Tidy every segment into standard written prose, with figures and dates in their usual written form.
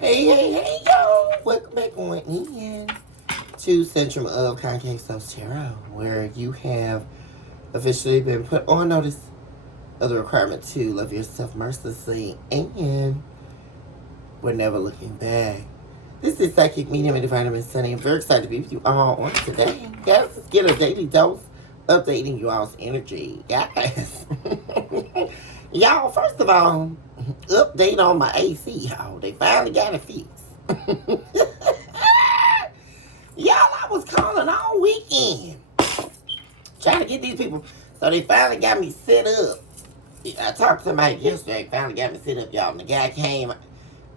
Hey, yo! Welcome back on in to Centrum of Concave Souls Tarot, where you have officially been put on notice of the requirement to love yourself mercilessly and we're never looking back. This is Psychic Medium and Divine Miss Sunny. I'm very excited to be with you all on today. Guys, let's get a daily dose updating you all's energy. Guys. Y'all, first of all, update on my AC, y'all. They finally got it fixed. Y'all, I was calling all weekend trying to get these people. So they finally got me set up. I talked to somebody yesterday, finally got me set up, y'all. And the guy came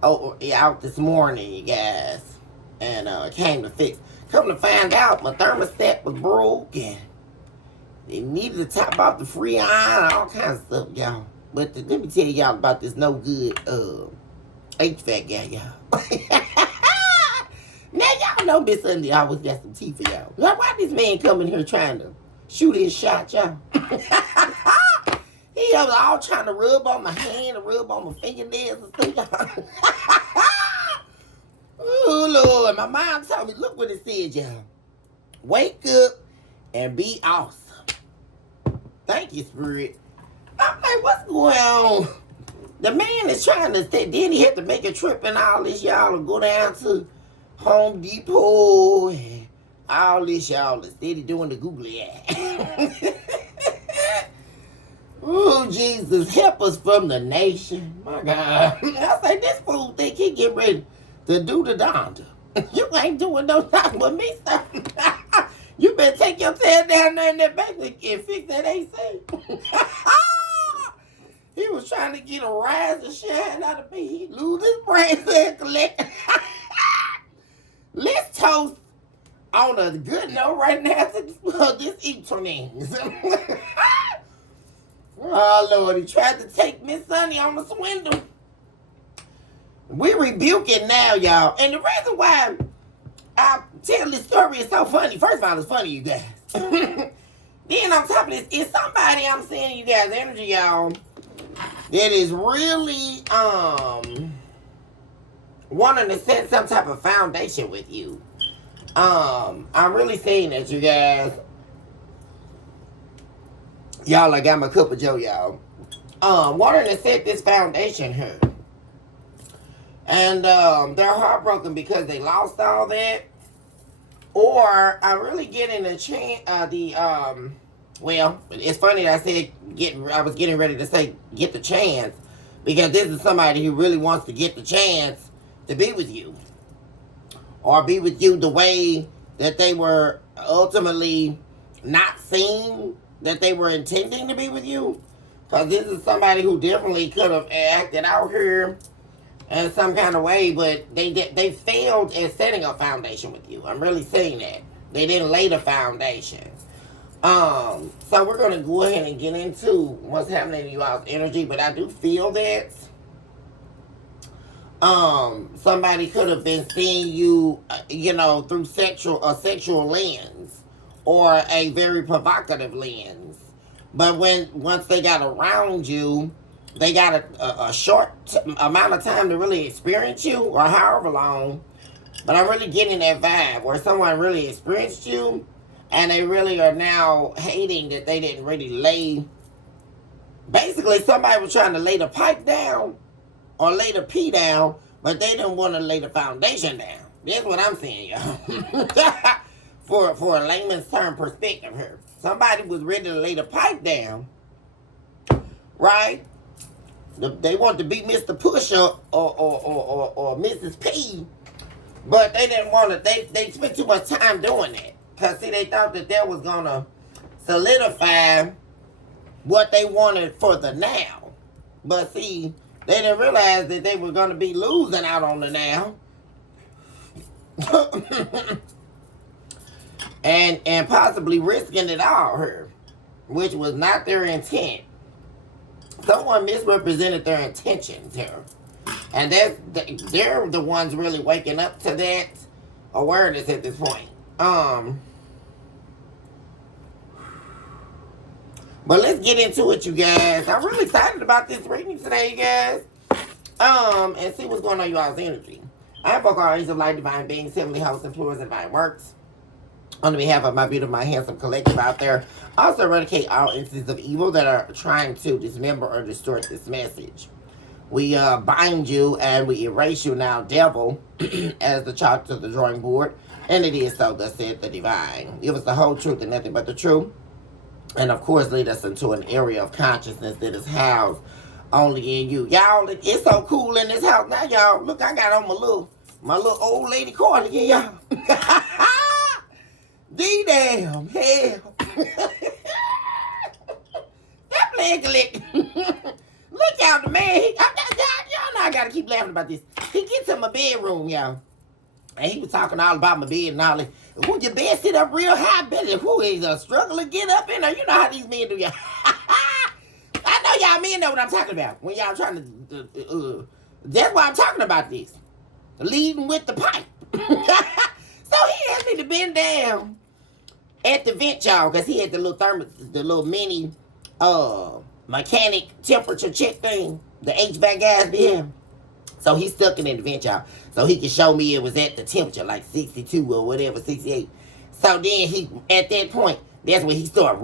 out this morning, you guys, and came to fix. Come to find out, my thermostat was broken. They needed to top off the Freon and all kinds of stuff, y'all. But let me tell y'all about this no good HVAC guy, y'all. Now y'all know Miss Sunday always got some tea for y'all. Now why this man coming here trying to shoot his shot, y'all? He was all trying to rub on my hand and rub on my fingernails and stuff, y'all. Oh Lord, my mom told me, look what it said, y'all. Wake up and be awesome. Thank you, Spirit. I'm like, what's going on? The man is trying to stay. Then he had to make a trip and all this, y'all, to go down to Home Depot and all this, y'all. Instead of doing the googly eye. Oh, Jesus, help us from the nation. My God. I say, this fool think he get ready to do the Donda. You ain't doing no time with me, sir. You better take your tail down there in that back and fix that AC. He was trying to get a rise and shine out of me. He lose his brains and collect. Let's toast on a good note right now to this evening. Oh, Lord, he tried to take Miss Sunny on the swindle. We rebuke it now, y'all. And the reason why I tell this story is so funny. First of all, it's funny, you guys. Then on top of this, it's somebody I'm seeing you guys' energy, y'all, that is really wanting to set some type of foundation with you. I'm really saying that, you guys. Y'all, I got my cup of joe, y'all. Wanting to set this foundation here. And they're heartbroken because they lost all that. Or I'm really getting a chance, well, it's funny that I said I was getting ready to say get the chance, because this is somebody who really wants to get the chance to be with you. Or be with you the way that they were ultimately not seen that they were intending to be with you. Because this is somebody who definitely could have acted out here in some kind of way, but they failed at setting a foundation with you. I'm really saying that. They didn't lay the foundation. So we're going to go ahead and get into what's happening in you all's energy, but I do feel that somebody could have been seeing you, through a sexual lens or a very provocative lens. But once they got around you, they got a short amount of time to really experience you, or however long. But I'm really getting that vibe where someone really experienced you, and they really are now hating that they didn't really lay. Basically, somebody was trying to lay the pipe down or lay the pee down, but they didn't want to lay the foundation down. That's what I'm saying, y'all. For a layman's term perspective here. Somebody was ready to lay the pipe down, right? They want to be Mr. Pusher or Mrs. P, but they didn't want to. They spent too much time doing that. Because, see, they thought that was going to solidify what they wanted for the now. But, see, they didn't realize that they were going to be losing out on the now. and possibly risking it all here, which was not their intent. Someone misrepresented their intentions here. And they're the ones really waking up to that awareness at this point. But let's get into it, you guys. I'm really excited about this reading today, you guys. And see what's going on in y'all's energy. I invoke all angels of light, divine beings, heavenly hosts, and floors, and divine works. On behalf of my beautiful, my handsome collective out there, also eradicate all entities of evil that are trying to dismember or distort this message. We bind you and we erase you now, devil, as the child to the drawing board. And it is so, thus said the divine. Give us the whole truth and nothing but the truth. And of course, lead us into an area of consciousness that is housed only in you. Y'all, it's so cool in this house now, y'all. Look, I got on my little old lady cardigan, y'all. D-damn hell. That playing click. Look out, the man. Y'all know I gotta keep laughing about this. He gets in my bedroom, y'all. And he was talking all about my bed and all that. Who your bed sit up real high, Betty? Who is a struggle to get up in there? You know how these men do, y'all. I know y'all men know what I'm talking about. When y'all trying to, that's why I'm talking about this. Leading with the pipe. So he asked me to bend down at the vent, y'all, because he had the little mini mechanic temperature check thing, the HVAC guys be having. So he stuck it in the vent, y'all, so he could show me it was at the temperature, like 62 or whatever, 68. So then at that point, that's when he started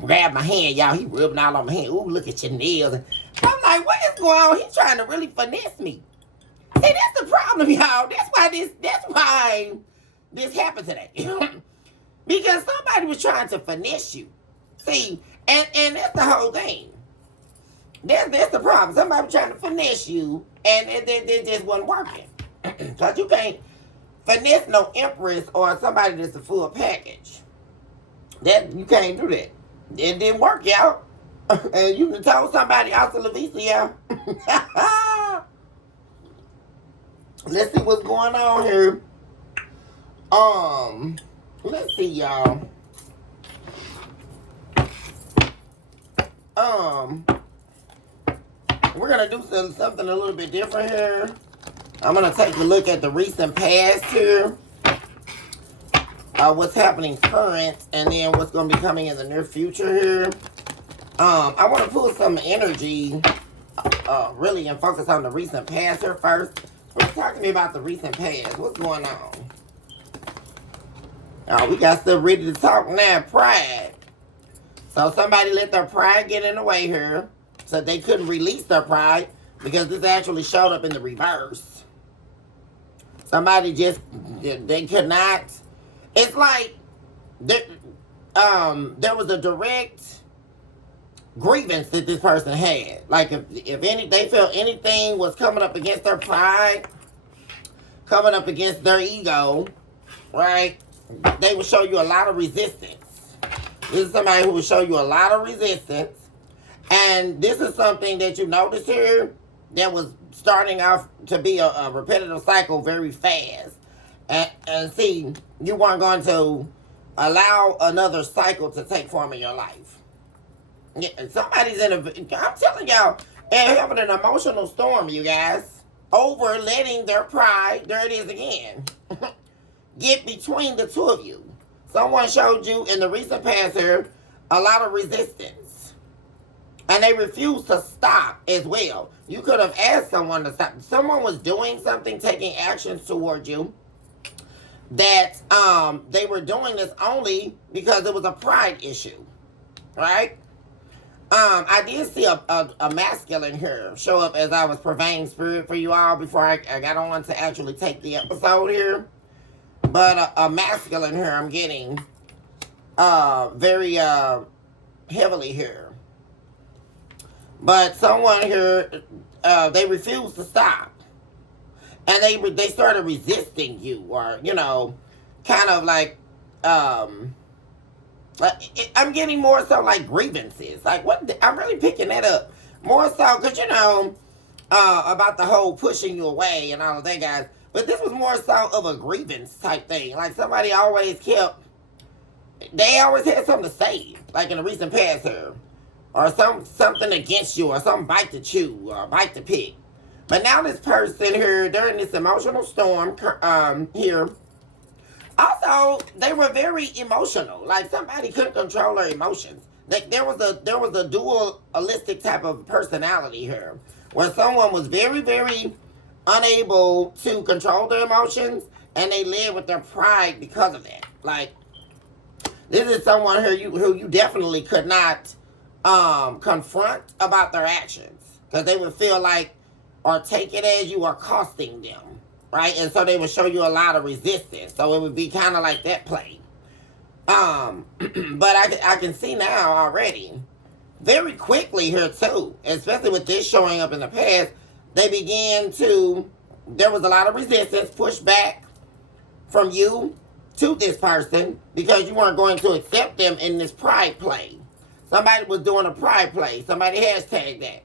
grab my hand, y'all. He rubbing all on my hand. Ooh, look at your nails. I'm like, what is going on? He's trying to really finesse me. See, that's the problem, y'all. That's why this happened today. Because somebody was trying to finesse you. See, and that's the whole thing. That's the problem. Somebody was trying to finesse you, and it just wasn't working. Because you can't finesse no empress or somebody that's a full package. You can't do that. It didn't work, y'all. And you can told somebody hasta la vista, y'all. Let's see what's going on here. Let's see, y'all. We're gonna do something a little bit different here. I'm gonna take a look at the recent past here. What's happening current, and then what's gonna be coming in the near future here. I want to pull some energy, really, and focus on the recent past here first. Talk to me about the recent past. What's going on? Oh, we got stuff ready to talk now. Pride. So somebody let their pride get in the way here. So they couldn't release their pride because this actually showed up in the reverse. Somebody they could not. It's like there was a direct grievance that this person had. Like if they felt anything was coming up against their pride, coming up against their ego, right? They would show you a lot of resistance. This is somebody who will show you a lot of resistance. And this is something that you notice here that was starting off to be a repetitive cycle very fast. And see, you weren't going to allow another cycle to take form in your life. Yeah, somebody's I'm telling y'all, they're having an emotional storm, you guys. Over letting their pride, there it is again, get between the two of you. Someone showed you in the recent past here a lot of resistance. And they refused to stop as well. You could have asked someone to stop. Someone was doing something, taking actions towards you, that they were doing this only because it was a pride issue. Right? I did see a masculine here show up as I was purveying spirit for you all before I got on to actually take the episode here. But a masculine here I'm getting very heavily here. But someone here, they refused to stop. And they started resisting you, or, kind of like, I'm getting more so like grievances. Like, I'm really picking that up. More so, because, about the whole pushing you away and all of that, guys. But this was more so of a grievance type thing. Like, somebody they always had something to say. Like in the recent past here. Or something against you, or some bite to chew, or bite to pick. But now this person here, during this emotional storm here, also, they were very emotional. Like, somebody couldn't control their emotions. There was a dualistic type of personality here, where someone was very, very unable to control their emotions, and they live with their pride because of that. Like, this is someone who you definitely could not confront about their actions, because they would feel like, or take it as you are costing them, right? And so they would show you a lot of resistance. So it would be kind of like that play. But I can see now already, very quickly here too, especially with this showing up in the past, they began to, there was a lot of resistance, pushback from you to this person, because you weren't going to accept them in this pride play. Somebody was doing a pride play. Somebody hashtag that.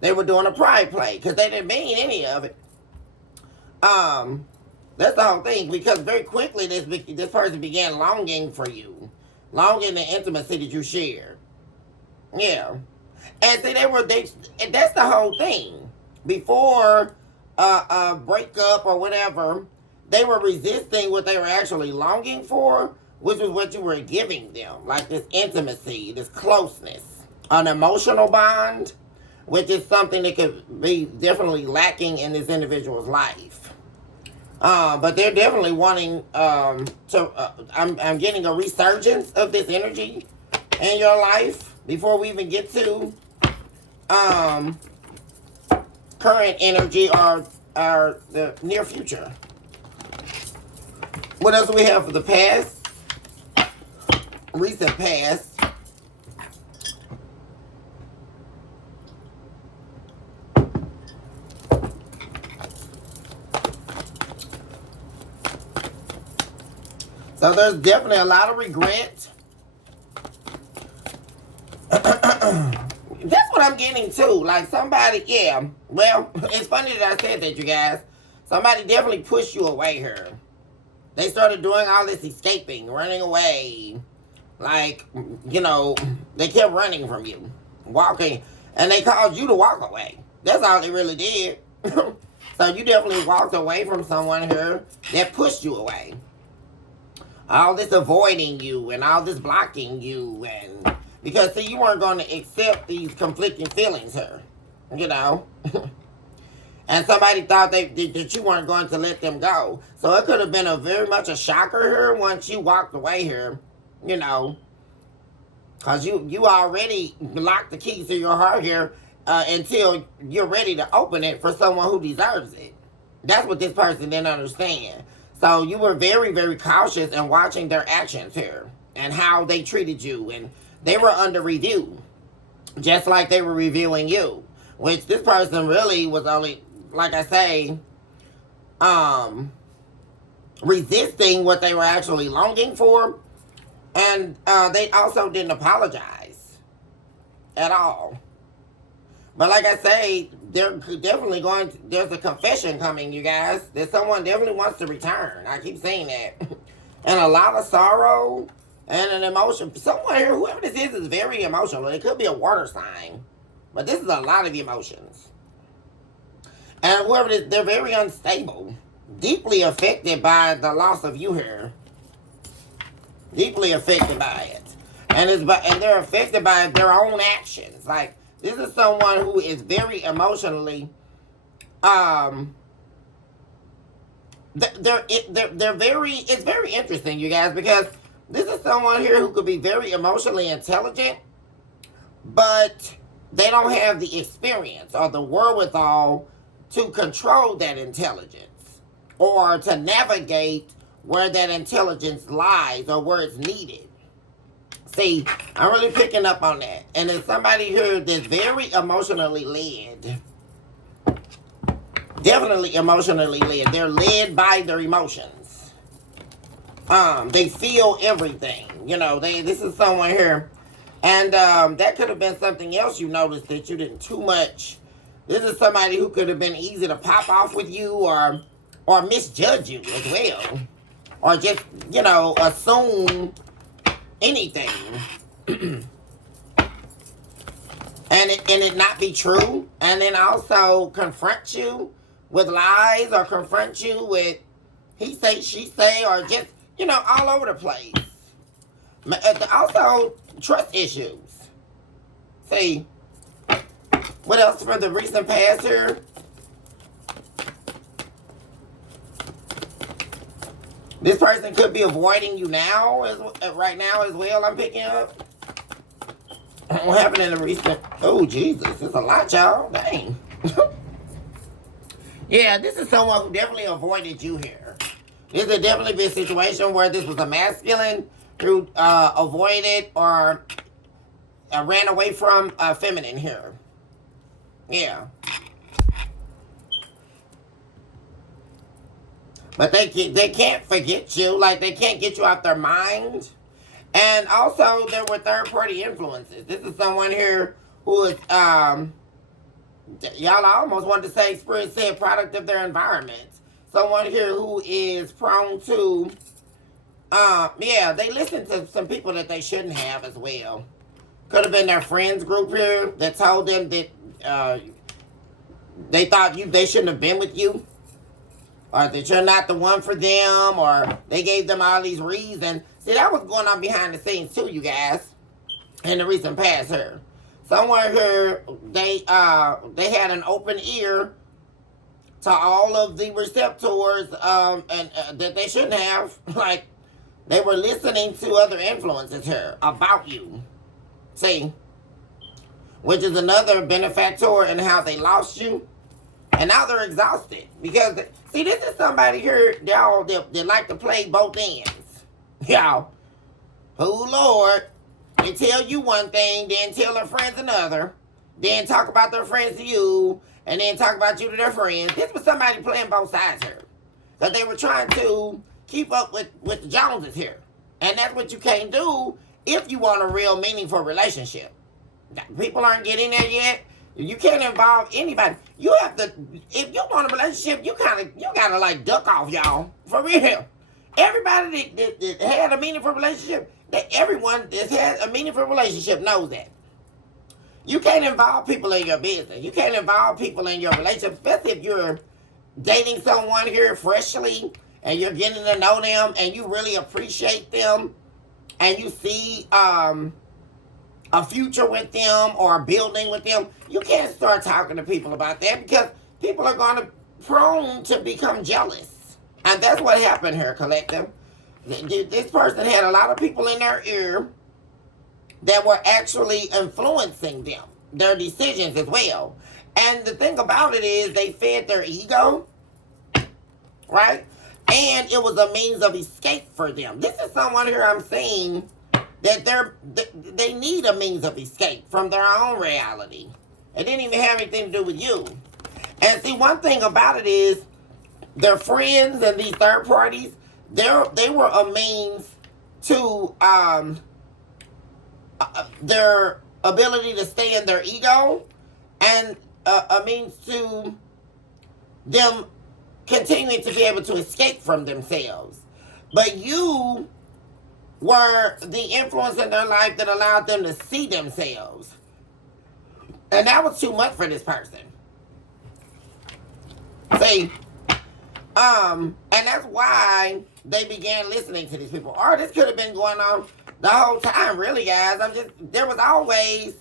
They were doing a pride play because they didn't mean any of it. That's the whole thing, because very quickly this person began longing for you, longing the intimacy that you shared. Yeah, and see, that's the whole thing. Before a breakup or whatever, they were resisting what they were actually longing for, which was what you were giving them, like this intimacy, this closeness, an emotional bond, which is something that could be definitely lacking in this individual's life. But they're definitely wanting I'm getting a resurgence of this energy in your life before we even get to current energy or the near future. What else do we have for the past? Recent past. So there's definitely a lot of regret. That's what I'm getting too. Like somebody, yeah. Well, it's funny that I said that, you guys. Somebody definitely pushed you away here. They started doing all this escaping, running away. Like, you know, they kept running from you, walking, and they caused you to walk away. That's all they really did. So you definitely walked away from someone here that pushed you away. All this avoiding you and all this blocking you, and because see, you weren't going to accept these conflicting feelings here, you know. And somebody thought that you weren't going to let them go. So it could have been a very much a shocker here once you walked away here, you know, because you already locked the keys to your heart here until you're ready to open it for someone who deserves it. That's what this person didn't understand. So you were very, very cautious in watching their actions here and how they treated you. And they were under review, just like they were reviewing you. Which this person really was only, like I say, resisting what they were actually longing for. And they also didn't apologize at all. But like I say, they're definitely there's a confession coming, you guys. That someone definitely wants to return. I keep saying that. And a lot of sorrow and an emotion. Someone here, whoever this is very emotional. It could be a water sign. But this is a lot of emotions. And whoever it is, they're very unstable. Deeply affected by the loss of you here. Deeply affected by it. And they're affected by their own actions. Like, this is someone who is very emotionally, it's very interesting, you guys, because this is someone here who could be very emotionally intelligent, but they don't have the experience or the wherewithal to control that intelligence or to navigate where that intelligence lies or where it's needed. See, I'm really picking up on that. And there's somebody here that's very emotionally led. Definitely emotionally led. They're led by their emotions. They feel everything. You know, this is someone here. And that could have been something else you noticed that you didn't too much. This is somebody who could have been easy to pop off with you or misjudge you as well. Or just, you know, assume anything and it not be true, and then also confront you with lies or confront you with he say, she say, or just, you know, all over the place. Also, trust issues. See, What else for the recent past here? This person could be avoiding you now, right now as well, I'm picking up. What happened in the recent... Oh, Jesus. It's a lot, y'all. Dang. Yeah, this is someone who definitely avoided you here. This would definitely be a situation where this was a masculine who avoided or ran away from a feminine here. Yeah. But they can't forget you. Like, they can't get you out their mind. And also, there were third-party influences. This is someone here who is, y'all, I almost wanted to say, Spirit said, product of their environment. Someone here who is prone to, yeah, they listen to some people that they shouldn't have as well. Could have been their friends group here that told them that they thought they shouldn't have been with you. Or that you're not the one for them, or they gave them all these reasons. See, that was going on behind the scenes too, you guys, in the recent past here. Somewhere here, they had an open ear to all of the receptors and that they shouldn't have. Like, they were listening to other influences here about you. See? Which is another benefactor in how they lost you. And now they're exhausted. Because, see, this is somebody here, y'all, that like to play both ends. Y'all. Oh, Lord. They tell you one thing, then tell their friends another. Then talk about their friends to you. And then talk about you to their friends. This was somebody playing both sides here. Because they were trying to keep up with the Joneses here. And that's what you can't do if you want a real meaningful relationship. People aren't getting there yet. You can't involve anybody. You have to, if you want a relationship, you gotta like duck off, y'all. For real. Everybody that had a meaningful relationship, everyone that's had a meaningful relationship knows that. You can't involve people in your business. You can't involve people in your relationship, especially if you're dating someone here freshly and you're getting to know them and you really appreciate them and you see a future with them or building with them. You can't start talking to people about that because people are going to prone to become jealous. And that's what happened here, collective. This person had a lot of people in their ear that were actually influencing them, their decisions as well. And the thing about it is they fed their ego, right? And it was a means of escape for them. This is someone here I'm seeing that they need a means of escape from their own reality. It didn't even have anything to do with you. And see, one thing about it is their friends and these third parties, they were a means to their ability to stay in their ego and a means to them continuing to be able to escape from themselves. But you were the influence in their life that allowed them to see themselves. And that was too much for this person. See? And that's why they began listening to these people. Or this could have been going on the whole time, really, guys. There was always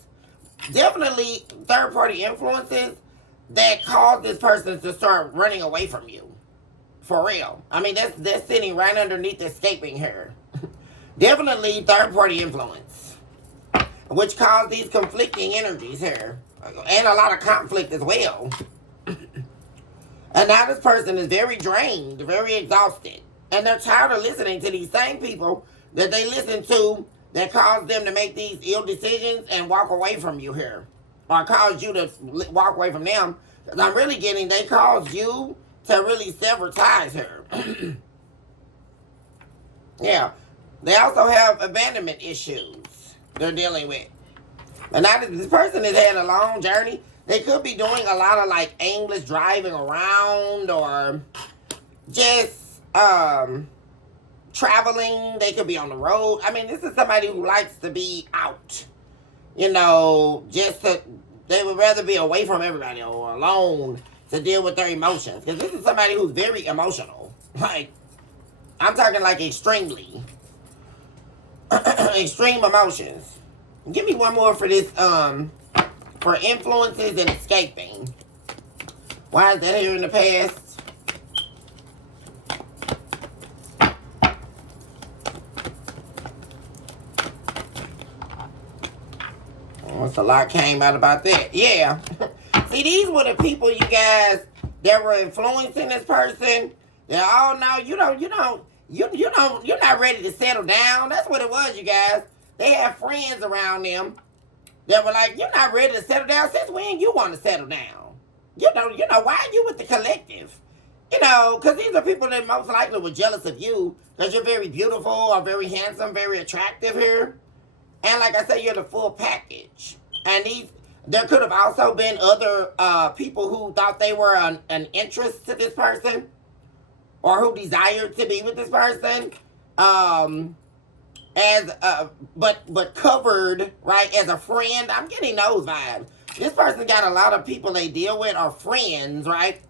definitely third-party influences that caused this person to start running away from you. For real. I mean, that's sitting right underneath escaping her. Definitely third-party influence, which caused these conflicting energies here, and a lot of conflict as well. And now this person is very drained, very exhausted, and they're tired of listening to these same people that they listen to that caused them to make these ill decisions and walk away from you here, or caused you to walk away from them. Because I'm really getting they caused you to really sever ties here. Yeah. They also have abandonment issues they're dealing with. And now this person has had a long journey. They could be doing a lot of like aimless driving around or just traveling. They could be on the road. I mean, this is somebody who likes to be out. You know, they would rather be away from everybody or alone to deal with their emotions. Because this is somebody who's very emotional. Like, I'm talking like extremely. Extreme emotions. Give me one more for this for influences and escaping. Why is that here in the past? Once a lot came out about that. Yeah. See, these were the people, you guys, that were influencing this person. They're all now, you're not ready to settle down. That's what it was, you guys. They had friends around them that were like, you're not ready to settle down. Since when you want to settle down? You know, why are you with the collective? You know, because these are people that most likely were jealous of you because you're very beautiful or very handsome, very attractive here. And like I said, you're the full package. And there could have also been other people who thought they were an interest to this person or who desired to be with this person. But covered, right, as a friend. I'm getting those vibes. This person got a lot of people they deal with are friends, right,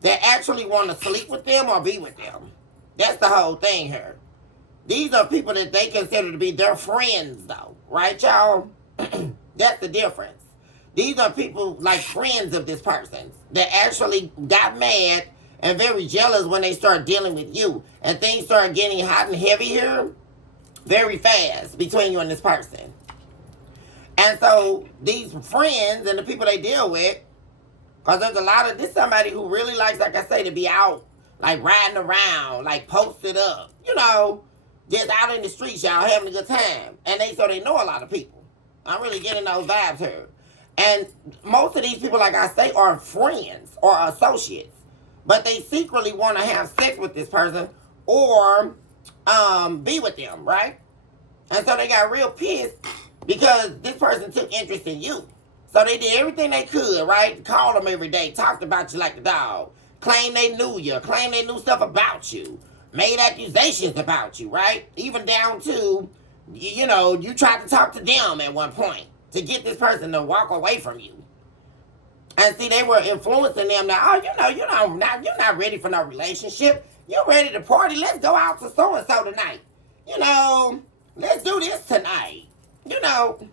that actually want to sleep with them or be with them. That's the whole thing here. These are people that they consider to be their friends, though, right, y'all? That's the difference. These are people like friends of this person that actually got mad and very jealous when they start dealing with you. And things start getting hot and heavy here very fast between you and this person. And so these friends and the people they deal with, because there's a lot of, this somebody who really likes, like I say, to be out, like riding around, like posted up, you know, just out in the streets, y'all, having a good time. And so they know a lot of people. I'm really getting those vibes here. And most of these people, like I say, are friends or associates. But they secretly want to have sex with this person or be with them, right? And so they got real pissed because this person took interest in you. So they did everything they could, right? Called them every day, talked about you like a dog, claimed they knew you, claimed they knew stuff about you, made accusations about you, right? Even down to, you know, you tried to talk to them at one point to get this person to walk away from you. And see, they were influencing them now. Oh, you're not ready for no relationship. You're ready to party. Let's go out to so-and-so tonight. You know, let's do this tonight. You know.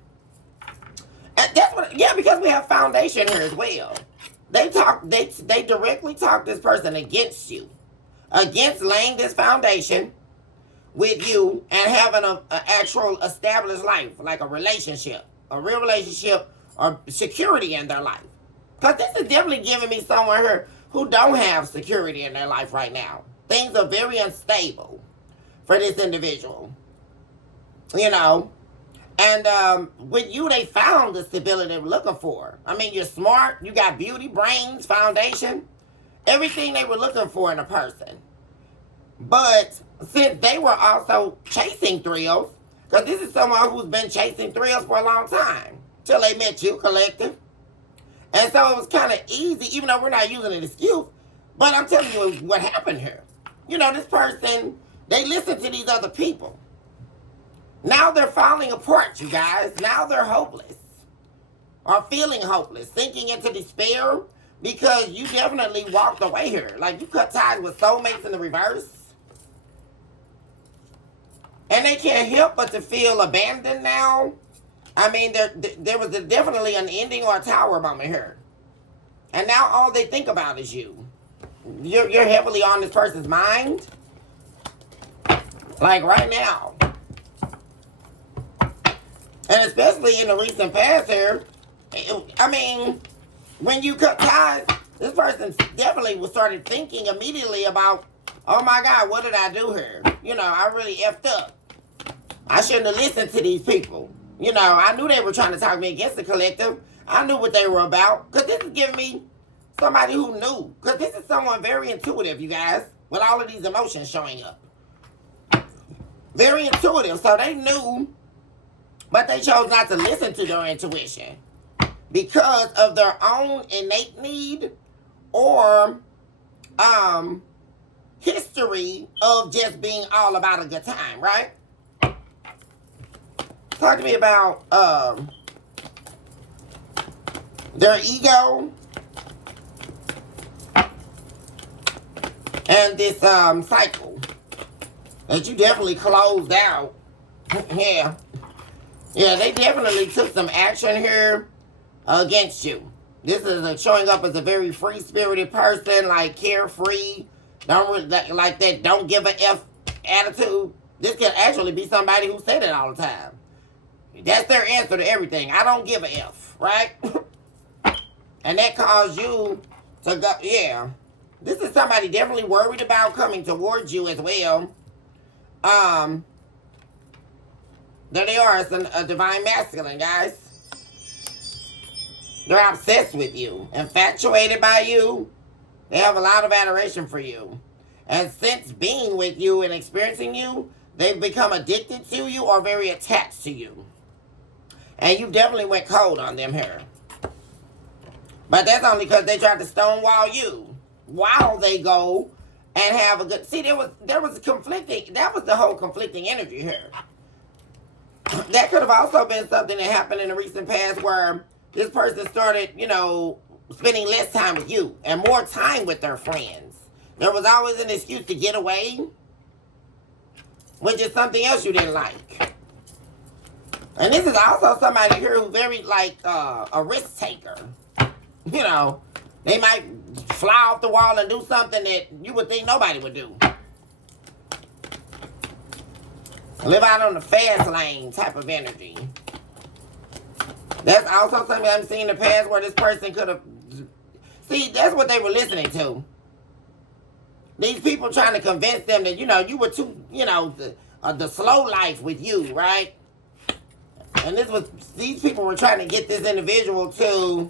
And that's what, yeah, because we have foundation here as well. They directly talk this person against you. Against laying this foundation with you and having an actual established life, like a relationship, a real relationship or security in their life. Because this is definitely giving me someone here who don't have security in their life right now. Things are very unstable for this individual. You know? And with you, they found the stability they were looking for. I mean, you're smart. You got beauty, brains, foundation. Everything they were looking for in a person. But since they were also chasing thrills, because this is someone who's been chasing thrills for a long time, till they met you, collective. And so it was kind of easy, even though we're not using an excuse. But I'm telling you what happened here. You know, this person, they listened to these other people. Now they're falling apart, you guys. Now they're hopeless. Or feeling hopeless, sinking into despair. Because you definitely walked away here. Like you cut ties with soulmates in the reverse. And they can't help but to feel abandoned now. I mean, there was definitely an ending or a tower moment here. And now all they think about is you. You're heavily on this person's mind. Like right now. And especially in the recent past here. I mean, when you cut ties, this person definitely started thinking immediately about, oh my God, what did I do here? You know, I really effed up. I shouldn't have listened to these people. You know, I knew they were trying to talk me against the collective. I knew what they were about. Because this is giving me somebody who knew. Because this is someone very intuitive, you guys. With all of these emotions showing up. Very intuitive. So they knew. But they chose not to listen to their intuition. Because of their own innate need. Or history of just being all about a good time, right? Talk to me about their ego and this cycle that you definitely closed out. Yeah, they definitely took some action here against you. This is showing up as a very free-spirited person, like carefree, don't like that don't give a F attitude. This could actually be somebody who said it all the time. That's their answer to everything. I don't give a F, right? And that caused you to go, yeah. This is somebody definitely worried about coming towards you as well. There they are. It's a divine masculine, guys. They're obsessed with you, infatuated by you. They have a lot of adoration for you. And since being with you and experiencing you, they've become addicted to you or very attached to you. And you definitely went cold on them here. But that's only because they tried to stonewall you while they go and have a good... See, there was conflicting... That was the whole conflicting energy here. That could have also been something that happened in the recent past where this person started, you know, spending less time with you and more time with their friends. There was always an excuse to get away, which is something else you didn't like. And this is also somebody here who's very, like, a risk taker. You know, they might fly off the wall and do something that you would think nobody would do. Live out on the fast lane type of energy. That's also something I've seen in the past where this person could have... See, that's what they were listening to. These people trying to convince them that, you know, you were too, you know, the slow life with you, right? And these people were trying to get this individual to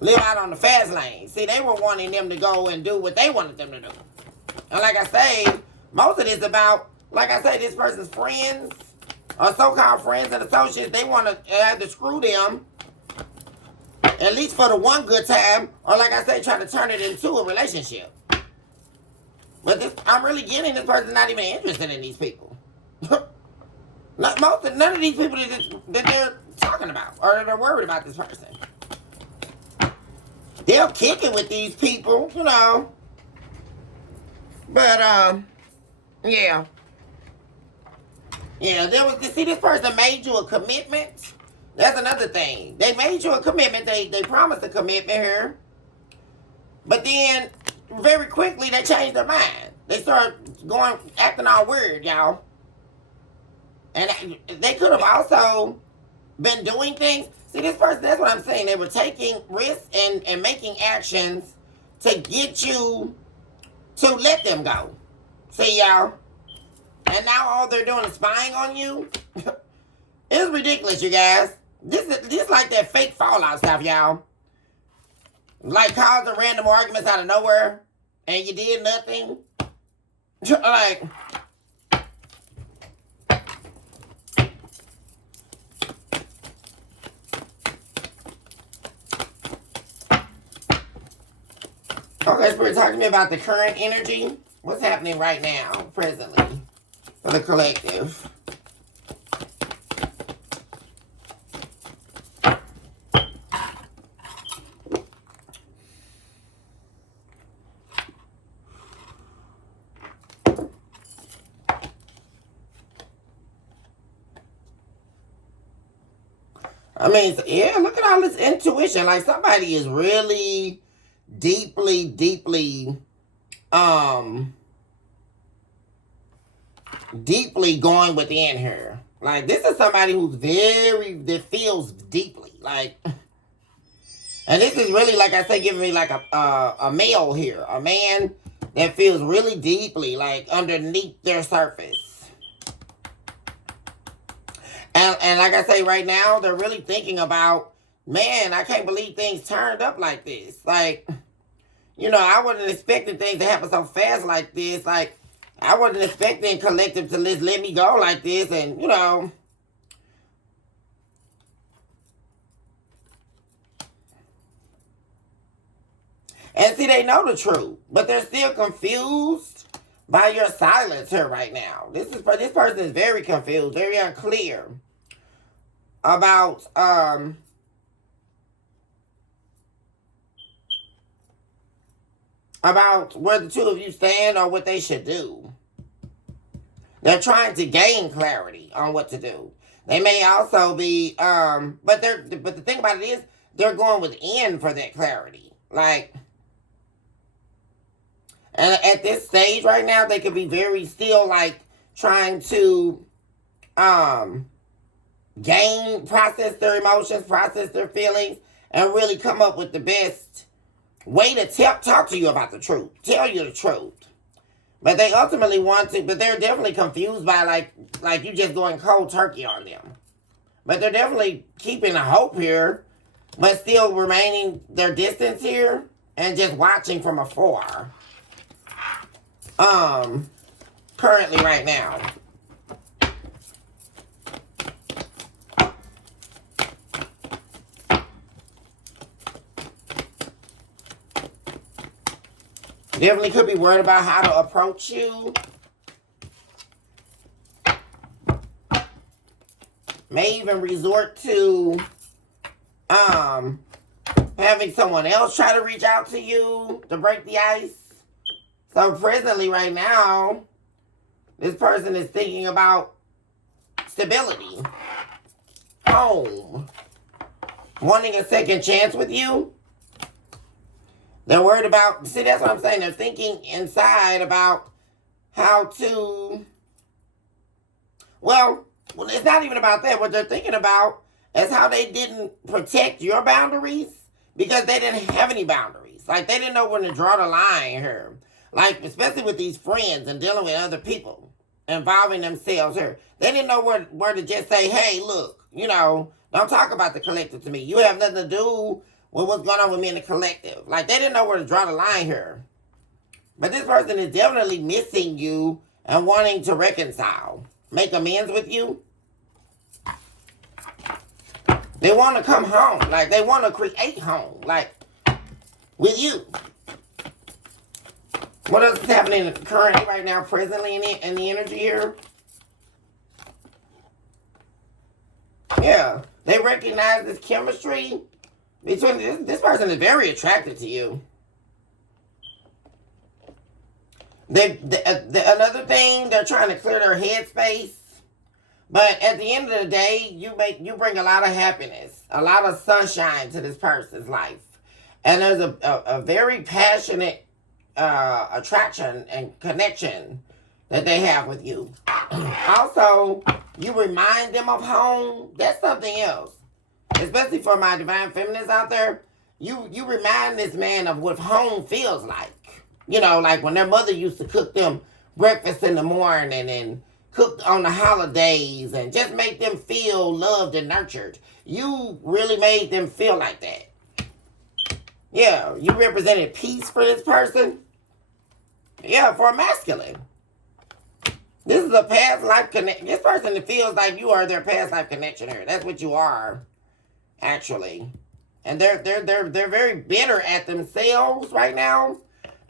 live out on the fast lane. See, they were wanting them to go and do what they wanted them to do. And like I say, most of this about, like I say, this person's friends, or so-called friends and associates, they want to either screw them, at least for the one good time, or like I say, try to turn it into a relationship. But I'm really getting this person's not even interested in these people. None of these people that they're talking about, or that are worried about this person. They'll kick it with these people, you know. But, yeah. Yeah, see, this person made you a commitment. That's another thing. They made you a commitment. They promised a commitment here. But then, very quickly, they changed their mind. They started acting all weird, y'all. And they could have also been doing things. See, this person, that's what I'm saying. They were taking risks and making actions to get you to let them go. See, y'all? And now all they're doing is spying on you. It's ridiculous, you guys. This is like that fake fallout stuff, y'all. Like causing random arguments out of nowhere, and you did nothing. Like, okay, Spirit, talk to me about the current energy. What's happening right now, presently, for the collective? I mean, yeah, look at all this intuition. Like, somebody is really deeply, deeply, deeply going within her. Like, this is somebody that feels deeply. Like, and this is really, like I say, giving me like a male here. A man that feels really deeply, like, underneath their surface. And like I say, right now, they're really thinking about, man, I can't believe things turned up like this. Like, you know, I wasn't expecting things to happen so fast like this. Like, I wasn't expecting collective to let me go like this. And, you know, and see, they know the truth, but they're still confused by your silence here right now. This person is very confused, very unclear about where the two of you stand or what they should do. They're trying to gain clarity on what to do. They may also be, but the thing about it is, they're going within for that clarity. Like, and at this stage right now, they could be very still like trying to process their emotions, process their feelings, and really come up with the best way to talk to you about the truth, tell you the truth. But they ultimately want to, but they're definitely confused by like you just going cold turkey on them. But they're definitely keeping a hope here, but still remaining their distance here and just watching from afar. Currently right now. Definitely could be worried about how to approach you. May even resort to having someone else try to reach out to you to break the ice. So presently right now, this person is thinking about stability, home, wanting a second chance with you. They're worried about, see, that's what I'm saying. They're thinking inside about how to, well, it's not even about that. What they're thinking about is how they didn't protect your boundaries because they didn't have any boundaries. Like, they didn't know when to draw the line here. Like, especially with these friends and dealing with other people involving themselves here. They didn't know where to just say, hey, look, don't talk about the collective to me. You have nothing to do with what's going on with me in the collective. Like, they didn't know where to draw the line here. But this person is definitely missing you and wanting to reconcile. Make amends with you. They want to come home. Like, they want to create home. Like, with you. What else is happening currently right now, presently in the energy here? Yeah. They recognize this chemistry between this person is very attracted to you. Another thing, they're trying to clear their headspace. But at the end of the day, you bring a lot of happiness, a lot of sunshine to this person's life. And there's a very passionate attraction and connection that they have with you. Also, you remind them of home. That's something else. Especially for my divine feminists out there, you remind this man of what home feels like. Like when their mother used to cook them breakfast in the morning and cook on the holidays and just make them feel loved and nurtured. You really made them feel like that. Yeah, you represented peace for this person. Yeah, for a masculine. This is a past life connection. This person feels like you are their past life connection here. That's what you are. Actually, and they're very bitter at themselves right now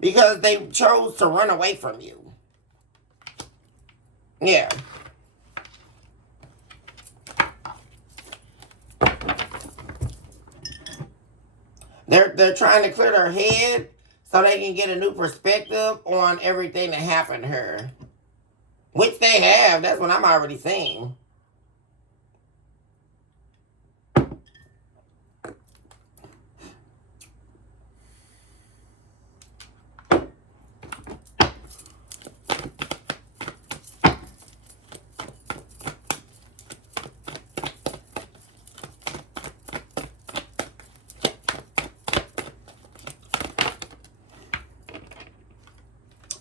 because they chose to run away from you. Yeah. They're trying to clear their head so they can get a new perspective on everything that happened to her, which they have. That's what I'm already seeing.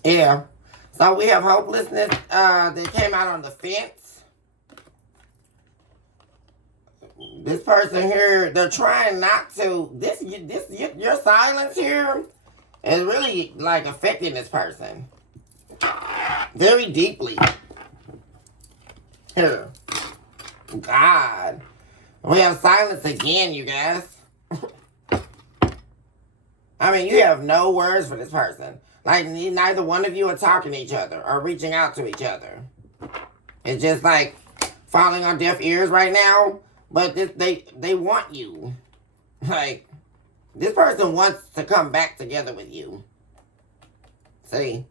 Yeah. So we have hopelessness that came out on the fence. This person here, they're trying not to. Your silence here is really like affecting this person very deeply. Here, God, we have silence again, you guys. I mean, you have no words for this person. Like, neither one of you are talking to each other or reaching out to each other. It's just like falling on deaf ears right now. But they want you. Like, this person wants to come back together with you. See?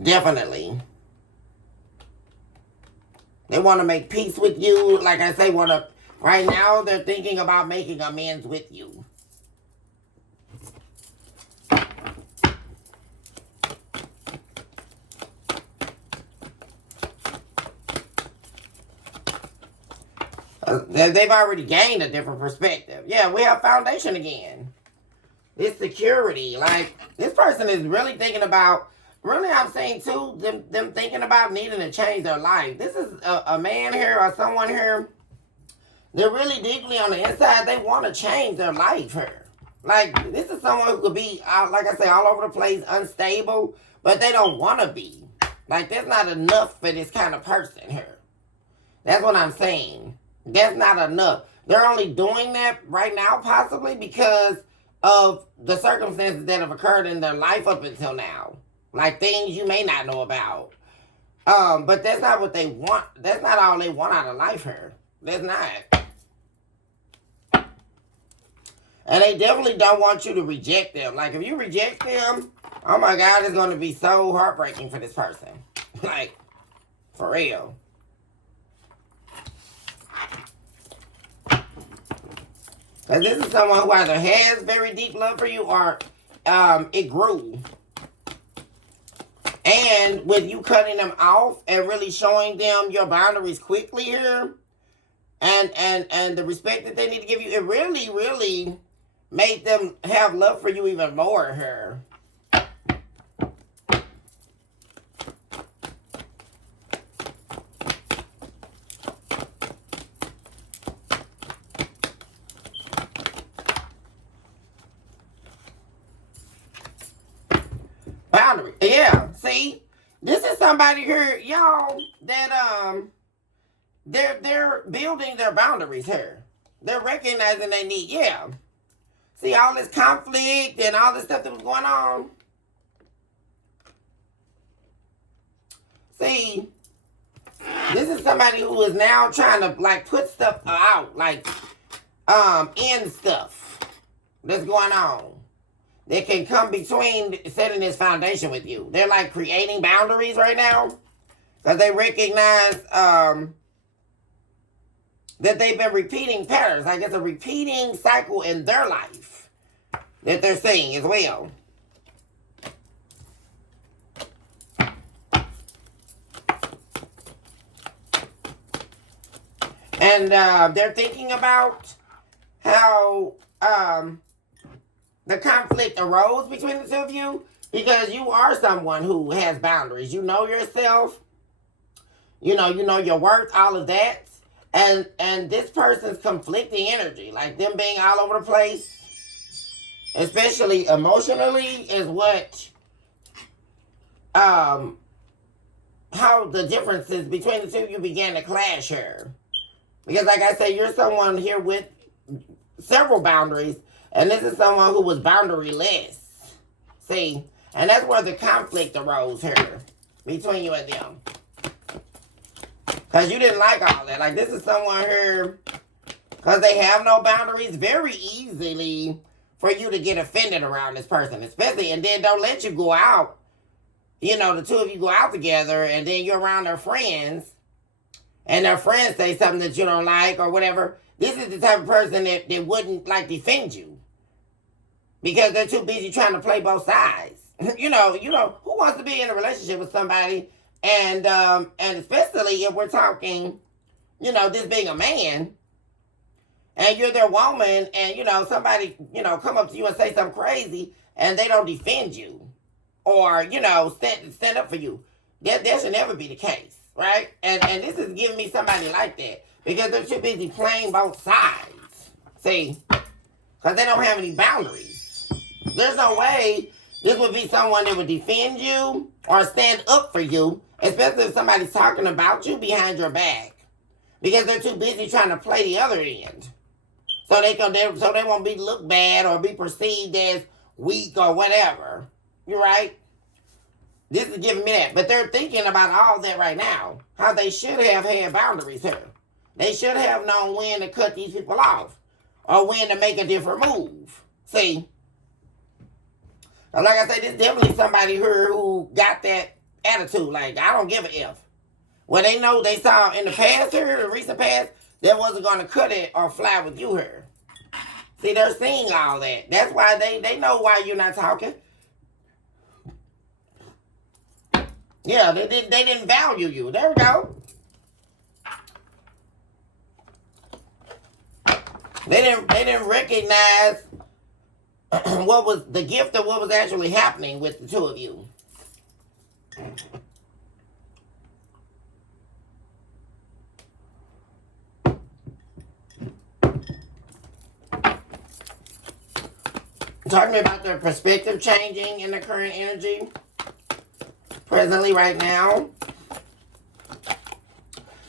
Definitely. They want to make peace with you. Like I say, want to Right now, they're thinking about making amends with you. They've already gained a different perspective. Yeah, we have foundation again. This security. Like, this person is really thinking about, really I'm saying too, them thinking about needing to change their life. This is a man here or someone here. They're really deeply on the inside. They want to change their life here. Like, this is someone who could be, like I say, all over the place, unstable, but they don't want to be. Like, that's not enough for this kind of person here. That's what I'm saying. That's not enough. They're only doing that right now, possibly because of the circumstances that have occurred in their life up until now. Like things you may not know about. But that's not what they want. That's not all they want out of life here. That's not. And they definitely don't want you to reject them. Like if you reject them, oh my God, it's going to be so heartbreaking for this person. Like, for real. Because this is someone who either has very deep love for you or it grew. And with you cutting them off and really showing them your boundaries quickly here and the respect that they need to give you, it really, really made them have love for you even more here. Boundary. Yeah, see? This is somebody here, y'all, that they're building their boundaries here. They're recognizing they need, yeah. See all this conflict and all this stuff that was going on? See, this is somebody who is now trying to like put stuff out, like end stuff that's going on. That can come between setting this foundation with you. They're like creating boundaries right now. Because they recognize that they've been repeating patterns. Like it's a repeating cycle in their life that they're seeing as well. And they're thinking about how the conflict arose between the two of you because you are someone who has boundaries. You know yourself. You know your worth, all of that. And this person's conflicting energy, like them being all over the place, especially emotionally, is what how the differences between the two of you began to clash here. Because like I say, you're someone here with several boundaries, and this is someone who was boundaryless. See? And that's where the conflict arose here between you and them. Because you didn't like all that. Like, this is someone here, because they have no boundaries, very easily for you to get offended around this person. Especially, and then don't let you go out. You know, the two of you go out together, and then you're around their friends, and their friends say something that you don't like or whatever. This is the type of person that wouldn't, like, defend you. Because they're too busy trying to play both sides. you know, who wants to be in a relationship with somebody, and especially if we're talking, this being a man, and you're their woman, and, somebody, come up to you and say something crazy, and they don't defend you, or, stand up for you. That should never be the case, right? And this is giving me somebody like that, because they're too busy playing both sides, see? Because they don't have any boundaries. There's no way this would be someone that would defend you or stand up for you, especially if somebody's talking about you behind your back. Because they're too busy trying to play the other end. So they won't be looked bad or be perceived as weak or whatever. You're right? This is giving me that. But they're thinking about all that right now. How they should have had boundaries here. They should have known when to cut these people off. Or when to make a different move. See? Like I say, this is definitely somebody here who got that attitude. Like, I don't give a F. Well, they know they saw in the past here, in the recent past, that wasn't going to cut it or fly with you here. See, they're seeing all that. That's why they know why you're not talking. Yeah, they didn't value you. There we go. They didn't recognize what was the gift of what was actually happening with the two of you. Talk to me about their perspective changing in the current energy. Presently, right now.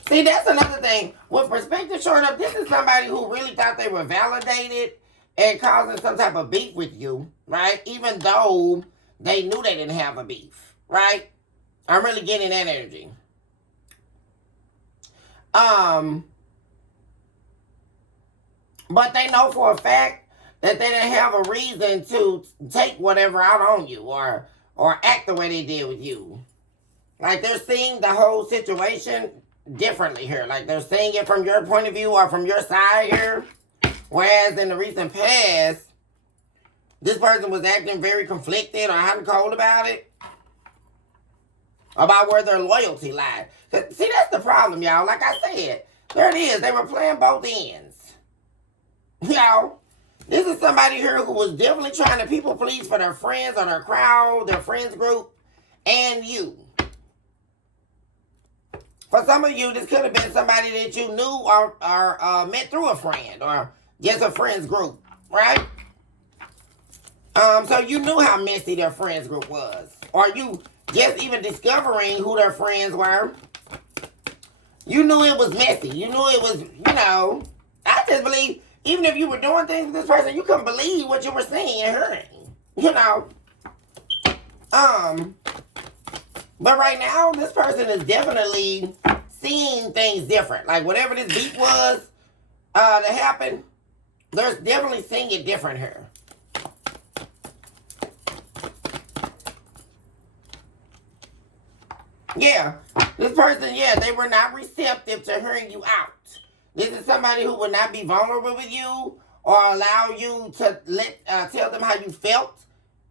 See, that's another thing. With perspective showing up, this is somebody who really thought they were validated and causing some type of beef with you, right? Even though they knew they didn't have a beef, right? I'm really getting that energy. But they know for a fact that they didn't have a reason to take whatever out on you or act the way they did with you. Like, they're seeing the whole situation differently here. Like, they're seeing it from your point of view or from your side here. Whereas in the recent past, this person was acting very conflicted or hot and cold about it. About where their loyalty lied. See, that's the problem, y'all. Like I said, there it is. They were playing both ends. Y'all, this is somebody here who was definitely trying to people please for their friends or their crowd, their friends group, and you. For some of you, this could have been somebody that you knew or met through a friend or just a friends group, right? So you knew how messy their friends group was. Or you just even discovering who their friends were. You knew it was messy. You knew it was, I just believe, even if you were doing things with this person, you couldn't believe what you were seeing and hearing, But right now, this person is definitely seeing things different. Like, whatever this beat was that happened, they're definitely seeing it different here. Yeah, this person, they were not receptive to hearing you out. This is somebody who would not be vulnerable with you or allow you to tell them how you felt.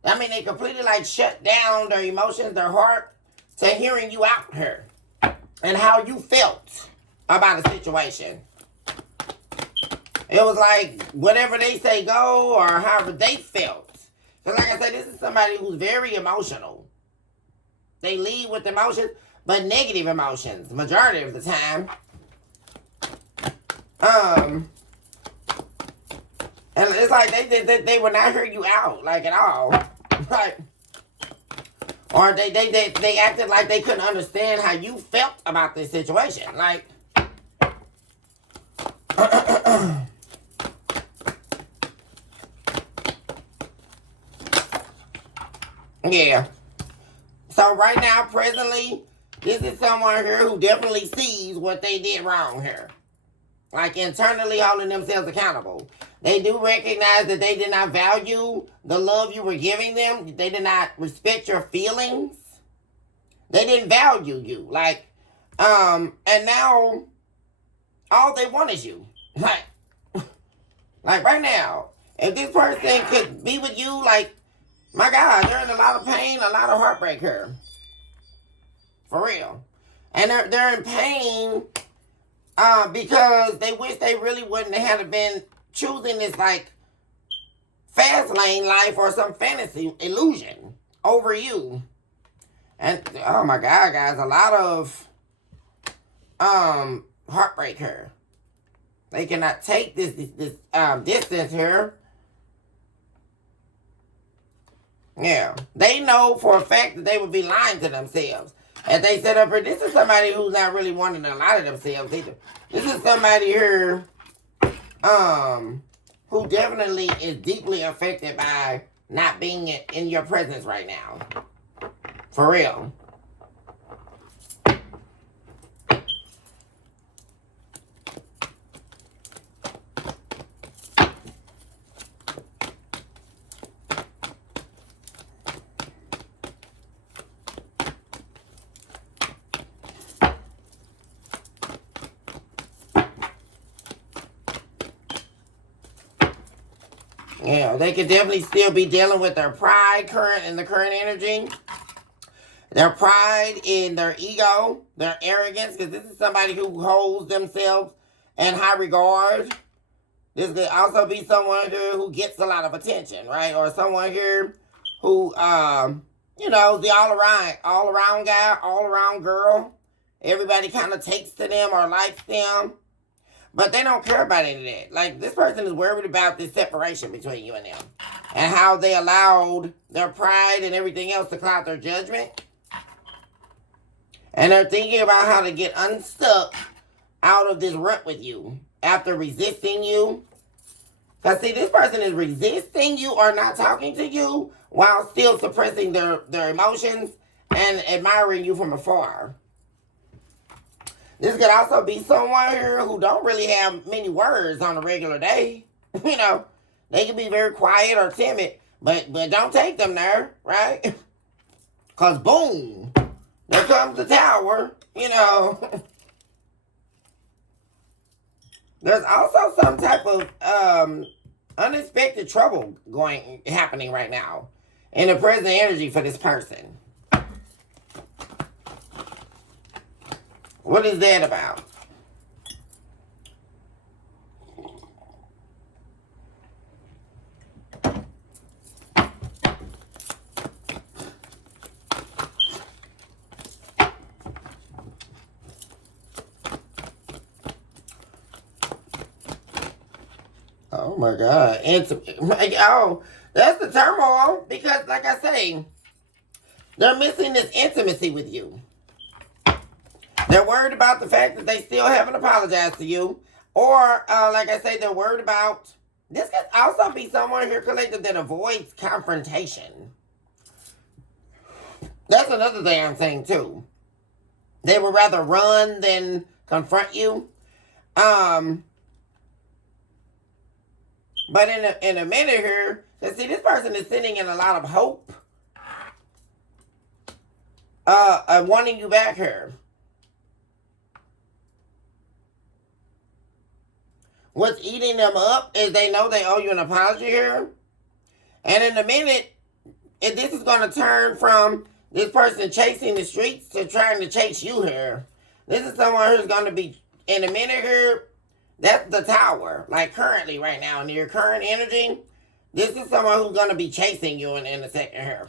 I mean, they completely shut down their emotions, their heart, to hearing you out here and how you felt about a situation. It was like whatever they say go or however they felt. Because like I said, this is somebody who's very emotional. They lead with emotions, but negative emotions, majority of the time. And it's like they would not hear you out, at all. Or they acted like they couldn't understand how you felt about this situation. Yeah. So right now, presently, this is someone here who definitely sees what they did wrong here. Internally holding themselves accountable. They do recognize that they did not value the love you were giving them. They did not respect your feelings. They didn't value you. And now, all they want is you. Like right now, if this person could be with you, my God, they're in a lot of pain, a lot of heartbreak here. For real. And they're in pain because they wish they really wouldn't have been choosing this fast lane life or some fantasy illusion over you. And oh my God, guys, a lot of heartbreak here. They cannot take this distance here. Yeah. They know for a fact that they would be lying to themselves. As they set up here, this is somebody who's not really wanting to lie to themselves either. This is somebody here who definitely is deeply affected by not being in your presence right now. For real. Yeah, they could definitely still be dealing with their pride in the current energy. Their pride in their ego, their arrogance, because this is somebody who holds themselves in high regard. This could also be someone here who gets a lot of attention, right? Or someone here who, the all around guy, all around girl. Everybody kind of takes to them or likes them. But they don't care about any of that. Like, this person is worried about this separation between you and them. And how they allowed their pride and everything else to cloud their judgment. And they're thinking about how to get unstuck out of this rut with you. After resisting you. Because, see, this person is resisting you or not talking to you while still suppressing their emotions and admiring you from afar. This could also be someone here who don't really have many words on a regular day. They can be very quiet or timid, but don't take them there, right? Because boom, there comes the tower, There's also some type of unexpected trouble happening right now in the present energy for this person. What is that about? Oh my God. Oh, that's the turmoil because, like I say, they're missing this intimacy with you. They're worried about the fact that they still haven't apologized to you. Or, like I say, they're worried about... This could also be someone here, collective, that avoids confrontation. That's another thing I'm saying, too. They would rather run than confront you. But in a minute here, let's see, this person is sitting in a lot of hope. Wanting you back here. What's eating them up is they know they owe you an apology here. And in a minute, this is going to turn from this person chasing the streets to trying to chase you here. This is someone who's going to be, in a minute here, that's the tower. Like currently right now, in your current energy, this is someone who's going to be chasing you in a second here.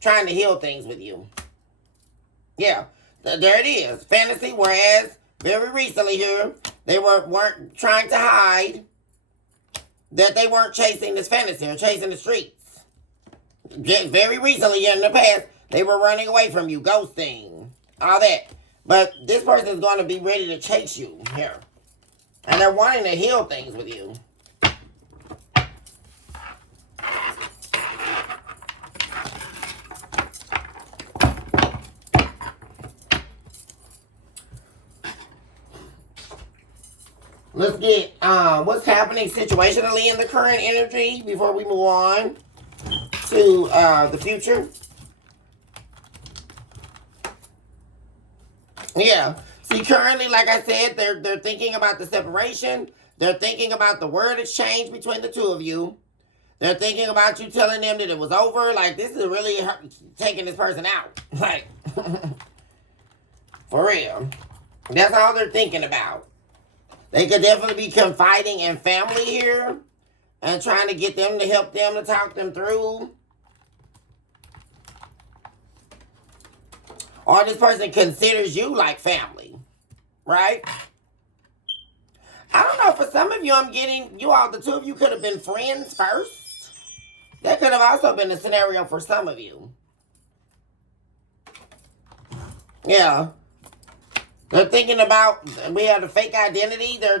Trying to heal things with you. Yeah, there it is. Fantasy, whereas... very recently here, they weren't trying to hide that they weren't chasing this fantasy or chasing the streets. Very recently in the past, they were running away from you, ghosting, all that. But this person is going to be ready to chase you here. And they're wanting to heal things with you. Let's get what's happening situationally in the current energy before we move on to the future. Yeah. See, currently, like I said, they're thinking about the separation. They're thinking about the word exchange between the two of you. They're thinking about you telling them that it was over. Like, this is really taking this person out. Like, for real. That's all they're thinking about. They could definitely be confiding in family here and trying to get them to help them to talk them through. Or this person considers you like family, right? I don't know, for some of you, I'm getting, the two of you could have been friends first. That could have also been a scenario for some of you. Yeah. They're thinking about, we have a fake identity. They're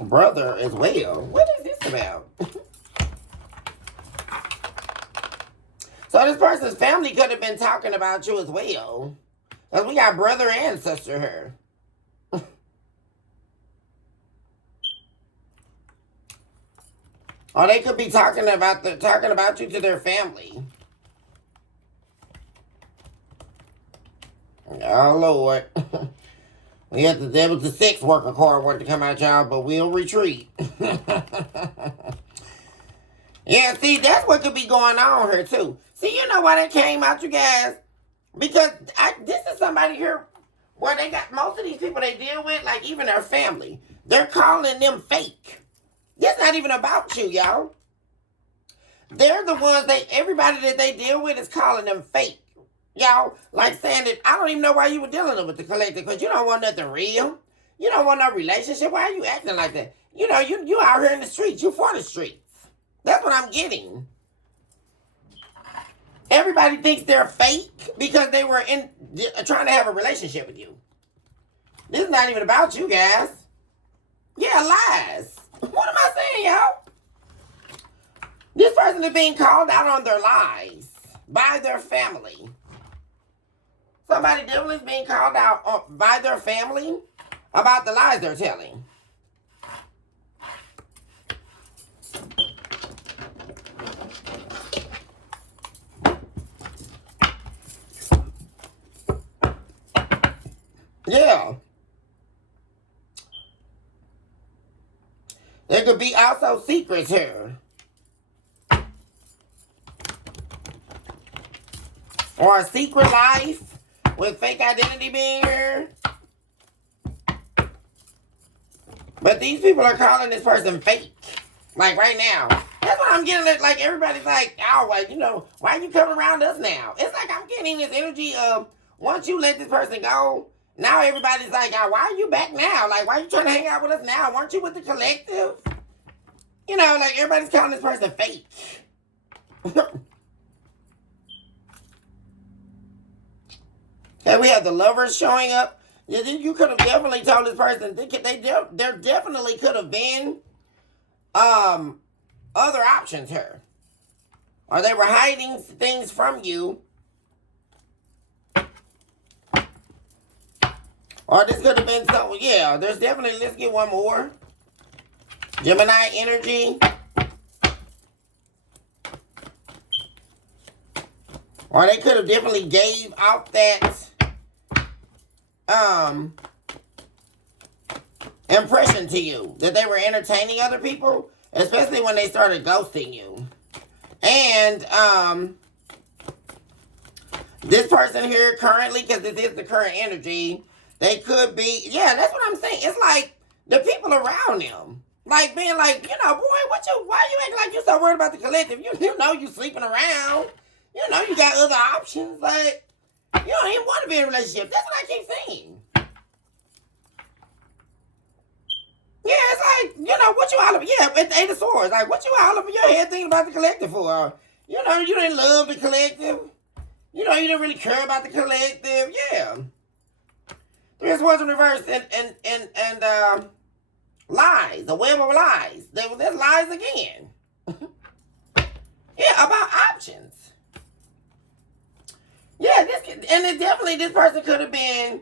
brother as well. What is this about? So this person's family could have been talking about you as well. Because we got brother and sister here. Or they could be talking about you to their family. Oh, Lord. We had the devil the sex worker card work to come out, y'all, but we'll retreat. Yeah, see, that's what could be going on here, too. See, you know why that came out, you guys? Because this is somebody here where they got most of these people they deal with, like even their family, they're calling them fake. That's not even about you, y'all. They're the ones everybody that they deal with is calling them fake. Y'all, like saying that, I don't even know why you were dealing with the collective, because you don't want nothing real. You don't want no relationship. Why are you acting like that? You know, you out here in the streets. You for the streets. That's what I'm getting. Everybody thinks they're fake because they were trying to have a relationship with you. This is not even about you guys. Yeah, lies. What am I saying, y'all? This person is being called out on their lies by their family. Somebody definitely is being called out by their family about the lies they're telling. Yeah. There could be also secrets here. Or a secret life with fake identity being here. But these people are calling this person fake. Like right now. That's what I'm getting. Like everybody's like, oh, well, you know, why you coming around us now? It's like I'm getting this energy of once you let this person go, now everybody's like, oh, why are you back now? Like, why are you trying to hang out with us now? Weren't you with the collective? You know, like everybody's calling this person fake. And we have the lovers showing up. You could have definitely told this person, there definitely could have been other options here. Or they were hiding things from you. Or this could have been something. Yeah, there's definitely, let's get one more. Gemini energy. Or they could have definitely gave out that impression to you that they were entertaining other people, especially when they started ghosting you. And this person here currently, because this is the current energy, they could be, yeah, that's what I'm saying. It's like the people around them, like being like, you know, boy, why you acting like you so worried about the collective? You know you sleeping around. You know you got other options. Like, you don't even want to be in a relationship. That's what I keep saying. Yeah, it's like, you know, what you all over, yeah, at the Eight of Swords, like, what you all over your head thinking about the collective for? You know, you didn't love the collective. You know, you didn't really care about the collective. Yeah. Three of Swords in reverse and lies, a web of lies. There's lies again. Yeah, about options. Yeah, this person could have been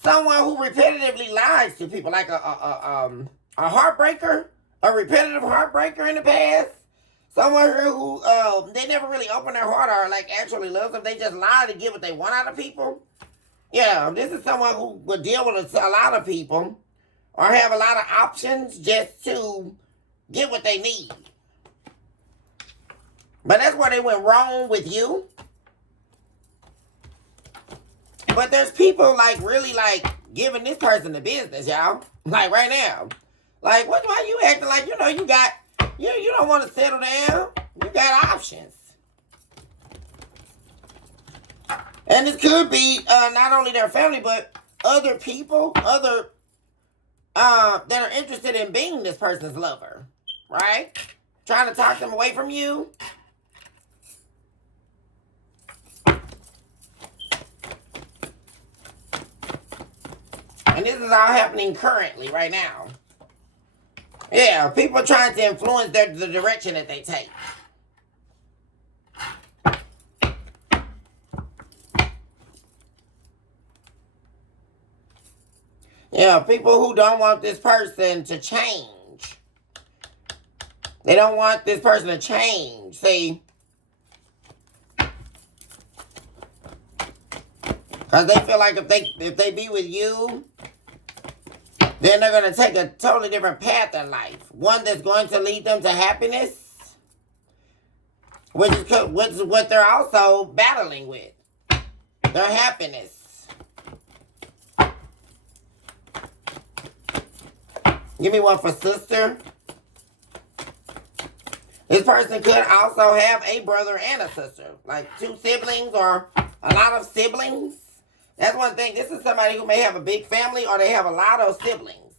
someone who repetitively lies to people, like a heartbreaker, a repetitive heartbreaker in the past. Someone who they never really open their heart or like actually love them. They just lie to get what they want out of people. Yeah, this is someone who would deal with a lot of people or have a lot of options just to get what they need. But that's where they went wrong with you. But there's people like really like giving this person the business, y'all. Like right now. Like, why you acting like, you know, you don't want to settle down. You got options. And it could be not only their family, but other people, that are interested in being this person's lover. Right? Trying to talk them away from you. And this is all happening currently, right now. Yeah, people are trying to influence the direction that they take. Yeah, people who don't want this person to change. They don't want this person to change. See? Because they feel like if they be with you, then they're going to take a totally different path in life. One that's going to lead them to happiness, which is what they're also battling with. Their happiness. Give me one for sister. This person could also have a brother and a sister. Like 2 siblings or a lot of siblings. That's one thing. This is somebody who may have a big family or they have a lot of siblings.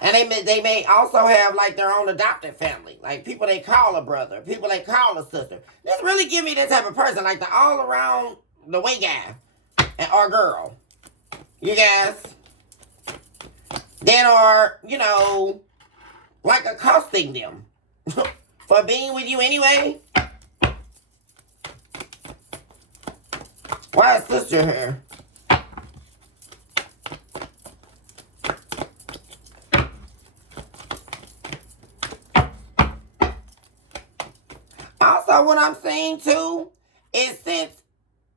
And they may also have like their own adopted family. Like people they call a brother. People they call a sister. This really give me that type of person. Like the all around the way guy. Or girl. You guys. That are, you know, like accosting them. For being with you anyway. Why is sister here? Also, what I'm saying too is since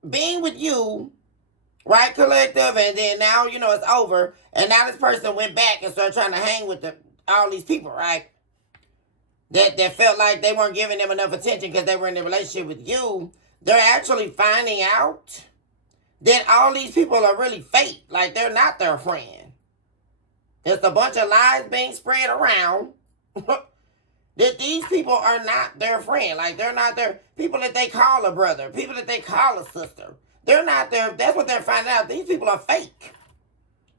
being with you, right, collective, and then now, you know, it's over, and now this person went back and started trying to hang with all these people, right? That felt like they weren't giving them enough attention because they were in a relationship with you. They're actually finding out that all these people are really fake. Like, they're not their friend. It's a bunch of lies being spread around that these people are not their friend. Like, they're not their people that they call a brother, people that they call a sister. They're not their, that's what they're finding out. These people are fake.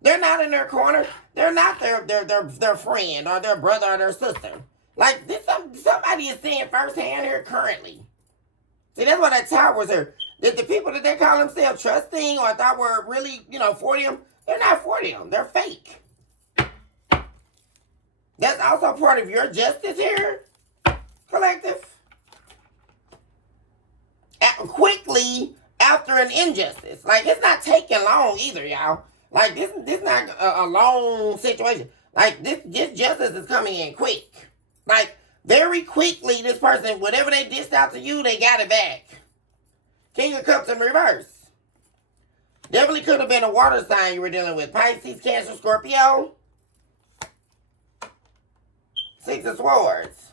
They're not in their corner. They're not their friend or their brother or their sister. Like, this, somebody is seeing firsthand here currently. See, that's why that tower's here. That the people that they call themselves trusting or thought were really, you know, for them, they're not for them. They're fake. That's also part of your justice here, collective. Quickly after an injustice. Like, it's not taking long either, y'all. Like, this not a long situation. Like, this justice is coming in quick. Like, very quickly, this person, whatever they dished out to you, they got it back. King of Cups in reverse. Definitely could have been a water sign you were dealing with. Pisces, Cancer, Scorpio. 6 of Swords.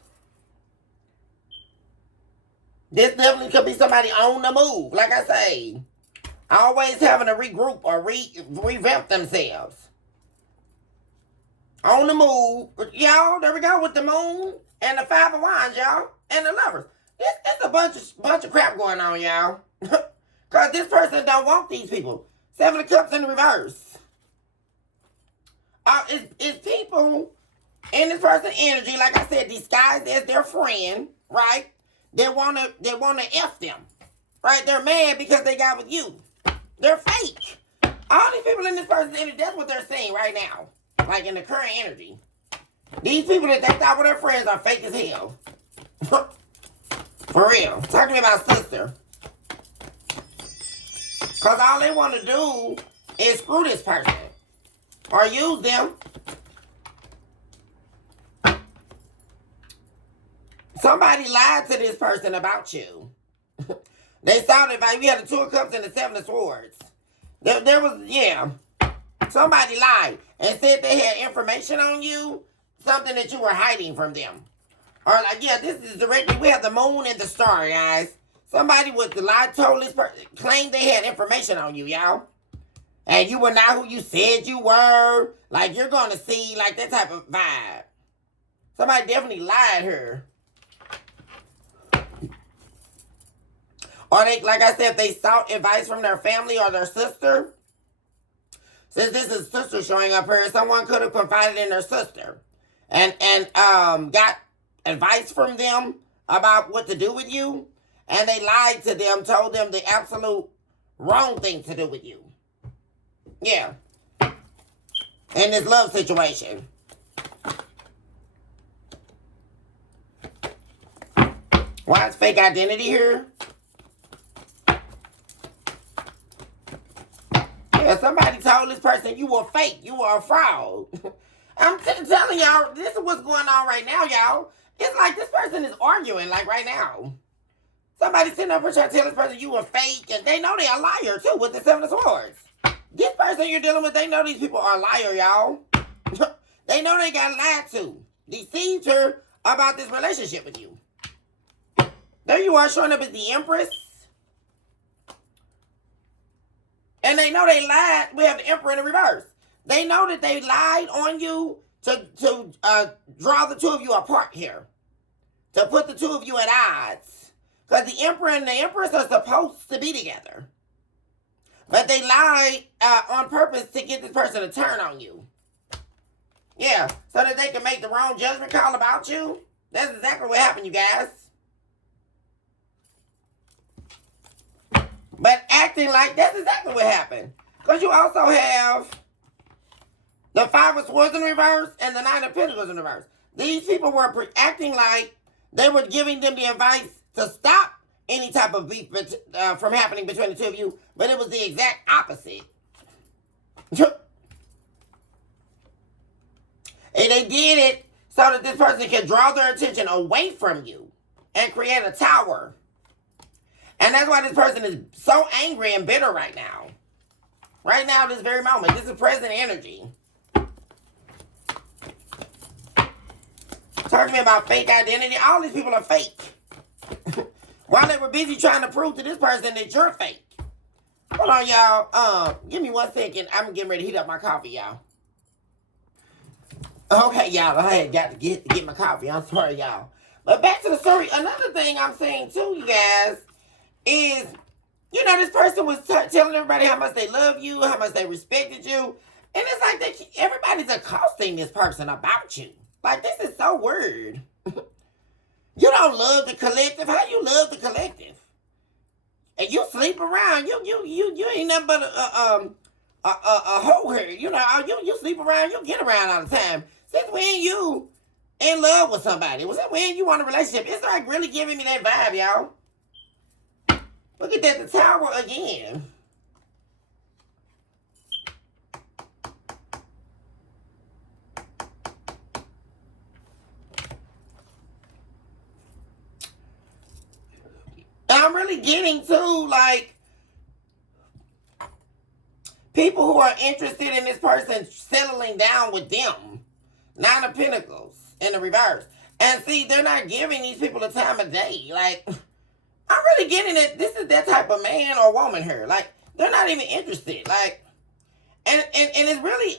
This definitely could be somebody on the move. Like I say, always having to regroup or revamp themselves. On the move. Y'all, there we go with the moon and the 5 of Wands, y'all. And the Lovers. It's a bunch of crap going on, y'all. Because this person don't want these people. 7 of Cups in the reverse. It's people in this person's energy, like I said, disguised as their friend, right? They wanna F them. Right? They're mad because they got with you. They're fake. All these people in this person's energy, that's what they're saying right now. Like in the current energy. These people that they thought were their friends are fake as hell. For real. Talk to me about sister. Because all they want to do is screw this person. Or use them. Somebody lied to this person about you. They saw that like we had the 2 of Cups and the 7 of Swords. There was, yeah. Somebody lied and said they had information on you, something that you were hiding from them. Or like, yeah, this is directly, we have the moon and the star, guys. Somebody with the lie told this person, claimed they had information on you, y'all. And you were not who you said you were. Like, you're going to see, like, that type of vibe. Somebody definitely lied here. Or they, like I said, if they sought advice from their family or their sister. Since this is sister showing up here, someone could have confided in their sister. And got advice from them about what to do with you. And they lied to them, told them the absolute wrong thing to do with you. Yeah. In this love situation. Why is fake identity here? Yeah, somebody told this person you were fake. You were a fraud. I'm telling y'all, this is what's going on right now, y'all. It's like this person is arguing, like right now. Somebody sitting up here trying to tell this person you were fake, and they know they're a liar, too, with the 7 of Swords. This person you're dealing with, they know these people are a liar, y'all. They know they got lied to. Deceived her about this relationship with you. There you are showing up as the Empress. And they know they lied. We have the Emperor in the reverse. They know that they lied on you to draw the two of you apart here. To put the two of you at odds. Because the Emperor and the Empress are supposed to be together. But they lied on purpose to get this person to turn on you. Yeah, so that they can make the wrong judgment call about you. That's exactly what happened, you guys. But acting like that's exactly what happened. Because you also have the Five of Swords in reverse and the Nine of Pentacles in reverse. These people were acting like they were giving them the advice to stop any type of beef from happening between the two of you. But it was the exact opposite. And they did it so that this person can draw their attention away from you and create a tower. And that's why this person is so angry and bitter right now. Right now, this very moment. This is present energy. Talk to me about fake identity. All these people are fake. While they were busy trying to prove to this person that you're fake. Hold on, y'all. Give me 1 second. I'm getting ready to heat up my coffee, y'all. Okay, y'all. I had got to get my coffee. I'm sorry, y'all. But back to the story. Another thing I'm saying, too, you guys, is, you know, this person was telling everybody how much they love you, how much they respected you. And it's like everybody's accosting this person about you. Like, this is so weird. You don't love the collective. How you love the collective? And you sleep around. You ain't nothing but a hoe here. You know, you sleep around. You get around all the time. Since when you in love with somebody? Was it when you want a relationship? It's like really giving me that vibe, y'all. Look at that, the tower again. I'm really getting to, like, people who are interested in this person settling down with them. Nine of Pentacles in the reverse. And see, they're not giving these people the time of day. Like, I'm really getting it. This is that type of man or woman here. Like, they're not even interested. Like, and it's really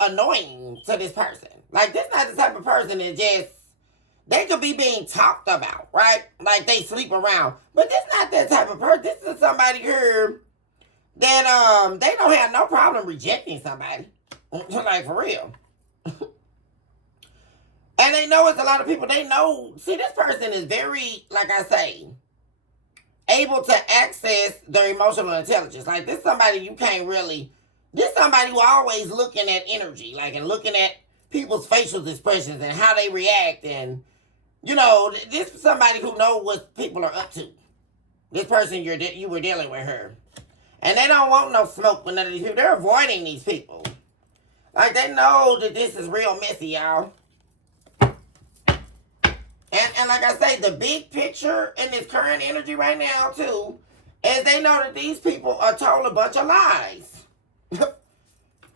annoying to this person. Like, this not the type of person that just, they could be being talked about, right? Like they sleep around. But this not that type of person. This is somebody here that they don't have no problem rejecting somebody. Like, for real. And they know it's a lot of people. They know, see, this person is very, like I say, able to access their emotional intelligence. Like, this somebody you can't really, this somebody who always looking at energy, like, and looking at people's facial expressions and how they react. And, you know, this is somebody who knows what people are up to. This person you were dealing with her. And they don't want no smoke with none of these people. They're avoiding these people. Like, they know that this is real messy, y'all. And like I say, the big picture in this current energy right now, too, is they know that these people are told a bunch of lies.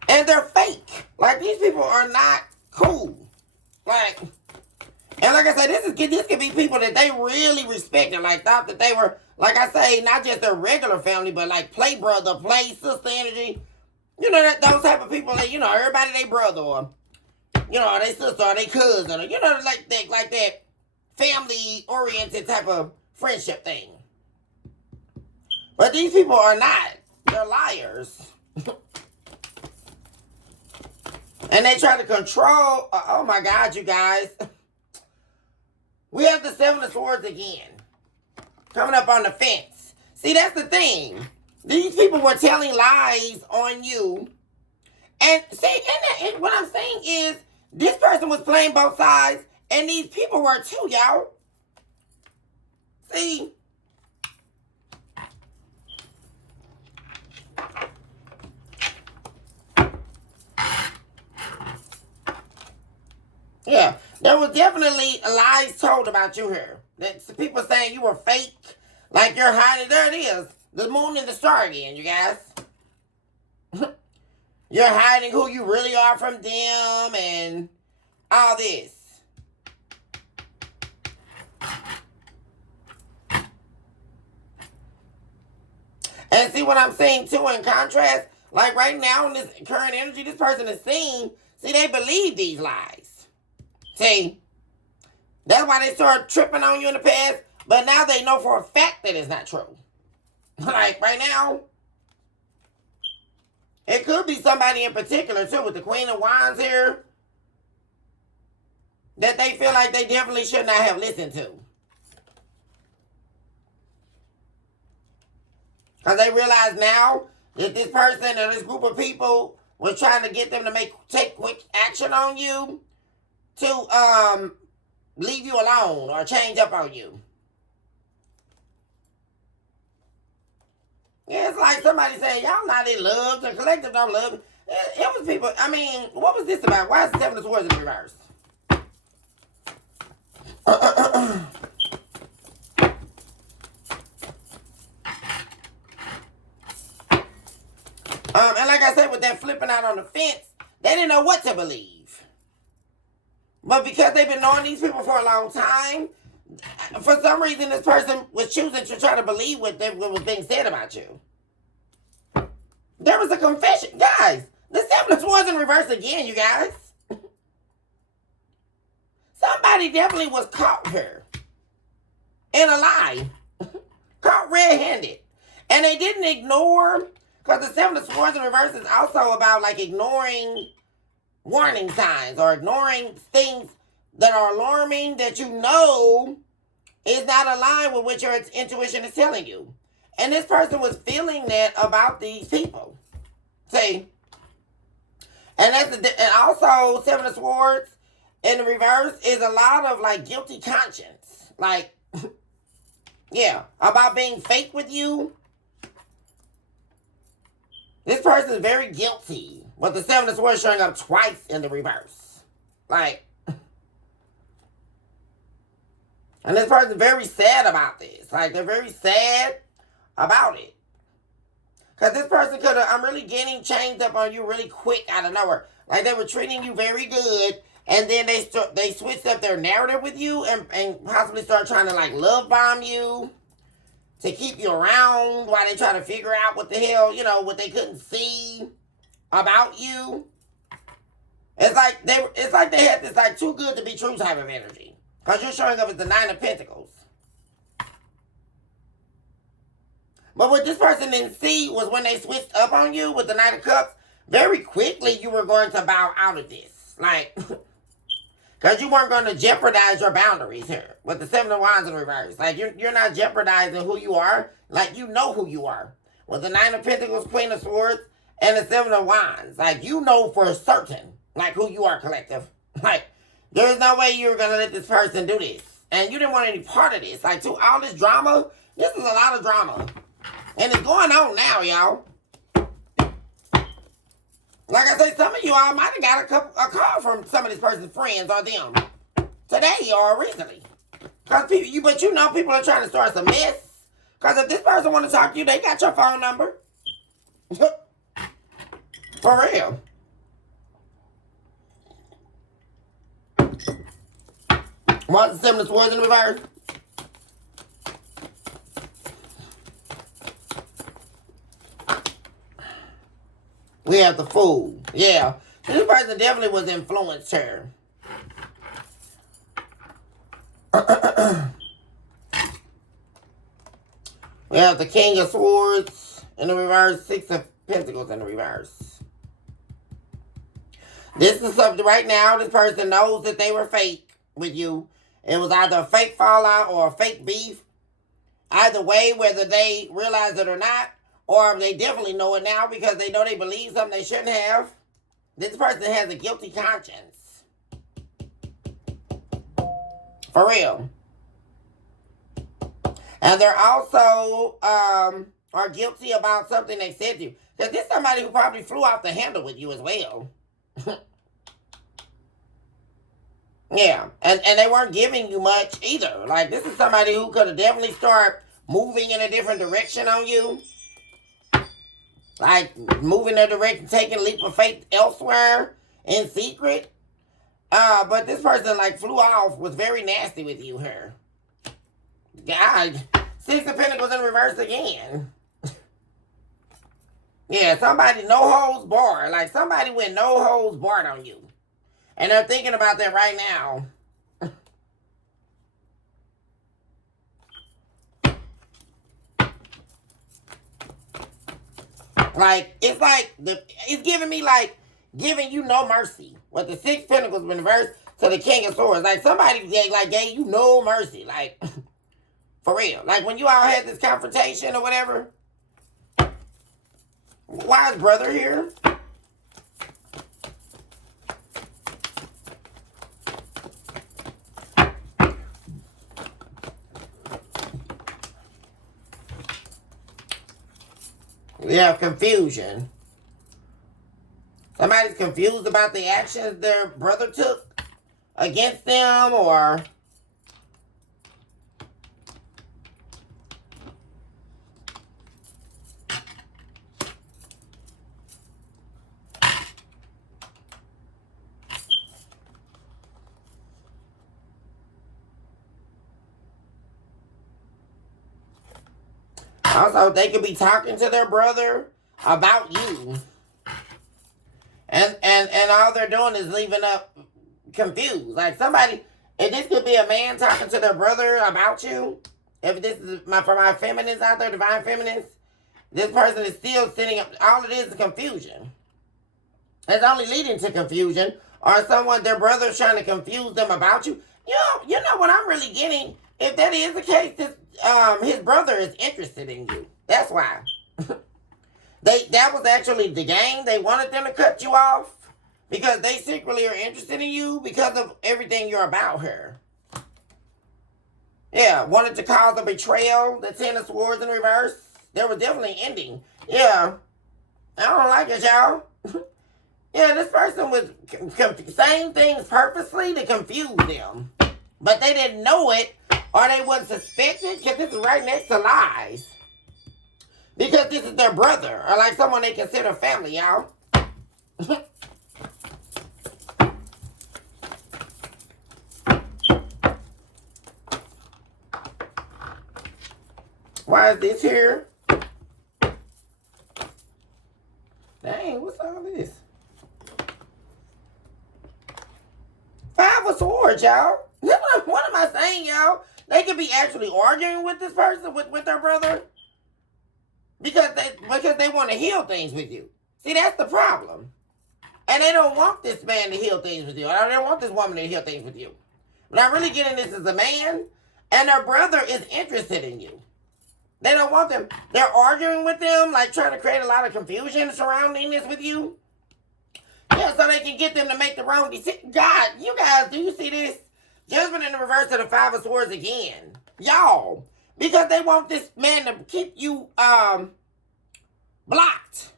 And they're fake. Like, these people are not cool. Like, and like I said, this could be people that they really respect and like thought that they were, like I say, not just their regular family, but like play brother, play sister energy. You know, those type of people that, you know, everybody they brother or, you know, they sister or they cousin or, you know, like that family-oriented type of friendship thing. But these people are not. They're liars. And they try to control. Oh my God, you guys. We have the Seven of Swords again. Coming up on the fence. See, that's the thing. These people were telling lies on you. And see, and what I'm saying is, this person was playing both sides. And these people were too, y'all. See? Yeah, there was definitely lies told about you here. That people saying you were fake, like you're hiding. There it is, the moon and the star again, you guys. You're hiding who you really are from them and all this. And see what I'm saying too in contrast? Like right now in this current energy, this person is seeing, see, they believe these lies. See? That's why they started tripping on you in the past, but now they know for a fact that it's not true. Like right now, it could be somebody in particular too with the Queen of Wands here that they feel like they definitely should not have listened to. Because they realize now that this person or this group of people was trying to get them to take quick action on you to leave you alone or change up on you. Yeah, it's like somebody saying, y'all not in love, the collective don't love. It was people, I mean, what was this about? Why is the Seven of Swords in reverse? And like I said, with that flipping out on the fence, they didn't know what to believe. But because they've been knowing these people for a long time, for some reason this person was choosing to try to believe what was being said about you. There was a confession. Guys, the Seven of Swords in reverse again, you guys. Somebody definitely was caught here in a lie. Caught red-handed. And they didn't ignore, because the Seven of Swords in reverse is also about like ignoring warning signs or ignoring things that are alarming that you know is not aligned with what your intuition is telling you. And this person was feeling that about these people. See? And and also Seven of Swords in the reverse is a lot of like guilty conscience. Like, yeah, about being fake with you. This person is very guilty. But the Seven of Swords showing up twice in the reverse. Like, and this person is very sad about this. Like, they're very sad about it. Because this person could have, I'm really getting changed up on you really quick out of nowhere. Like, they were treating you very good. And then they switched up their narrative with you and possibly start trying to, like, love bomb you to keep you around while they try to figure out what the hell, you know, what they couldn't see about you. It's like they had this, like, too good to be true type of energy. Because you're showing up as the Nine of Pentacles. But what this person didn't see was when they switched up on you with the Knight of Cups, very quickly you were going to bow out of this. Like, because you weren't going to jeopardize your boundaries here with the Seven of Wands in reverse. Like, you're not jeopardizing who you are. Like, you know who you are. With the Nine of Pentacles, Queen of Swords, and the Seven of Wands. Like, you know for certain, like, who you are, collective. Like, there's no way you're going to let this person do this. And you didn't want any part of this. Like, to all this drama, this is a lot of drama. And it's going on now, y'all. Like I say, some of you all might have got a call from some of this person's friends or them today or recently. But you know people are trying to start some mess. Because if this person want to talk to you, they got your phone number. For real. What's the Seven of Swords in the reverse? We have the Fool. Yeah. This person definitely was influenced her. We have the King of Swords in the reverse. Six of Pentacles in the reverse. This is something right now. This person knows that they were fake with you. It was either a fake fallout or a fake beef. Either way, whether they realize it or not. Or they definitely know it now because they know they believe something they shouldn't have. This person has a guilty conscience. For real. And they're also are guilty about something they said to you. Because this is somebody who probably flew off the handle with you as well. Yeah. And they weren't giving you much either. Like, this is somebody who could have definitely started moving in a different direction on you. like moving their direction, taking a leap of faith elsewhere in secret. But this person like flew off, was very nasty with you here. God, Six of Pentacles in reverse again. Yeah, somebody no holds barred. Like somebody went no holds barred on you. And they're thinking about that right now. It's giving me like giving you no mercy. With the Six Pentacles in reverse to the King of Swords. Like somebody like gave you no mercy. Like for real. Like when you all had this confrontation or whatever. Why is brother here? We have confusion. Somebody's confused about the actions their brother took against them, or also they could be talking to their brother about you. And all they're doing is leaving up confused. Like somebody, and this could be a man talking to their brother about you. If this is for my feminists out there, divine feminists, this person is still sitting up. All it is confusion. It's only leading to confusion. Or someone, their brother's trying to confuse them about you. You know what I'm really getting? If that is the case, his brother is interested in you. That's why. That was actually the game. They wanted them to cut you off because they secretly are interested in you because of everything you're about here. Yeah, wanted to cause a betrayal. The Ten of Swords in reverse. There was definitely an ending. Yeah, I don't like it, y'all. Yeah, this person was saying things purposely to confuse them, but they didn't know it or they wasn't suspected because this is right next to lies. Because this is their brother, or like someone they consider family, y'all. Why is this here? Dang, what's all this? Five of Swords, y'all. What am I saying, y'all? They could be actually arguing with this person, with their brother. Because they want to heal things with you. See, that's the problem. And they don't want this man to heal things with you. Or they don't want this woman to heal things with you. But I'm really getting this as a man, and their brother is interested in you. They don't want them. They're arguing with them, like trying to create a lot of confusion surrounding this with you. Yeah, so they can get them to make the wrong decision. God, you guys, do you see this? Judgment in the reverse of the Five of Swords again. Y'all. Because they want this man to keep you blocked.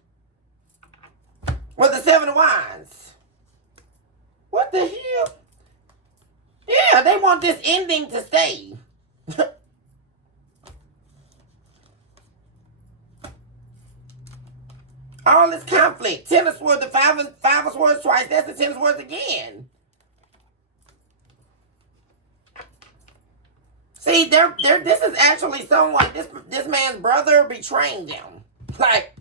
With the Seven of Wands. What the hell? Yeah, they want this ending to stay. All this conflict. Ten of Swords, the five of Swords twice. That's the Ten of Swords again. See, this is actually someone, this man's brother betraying them. Like,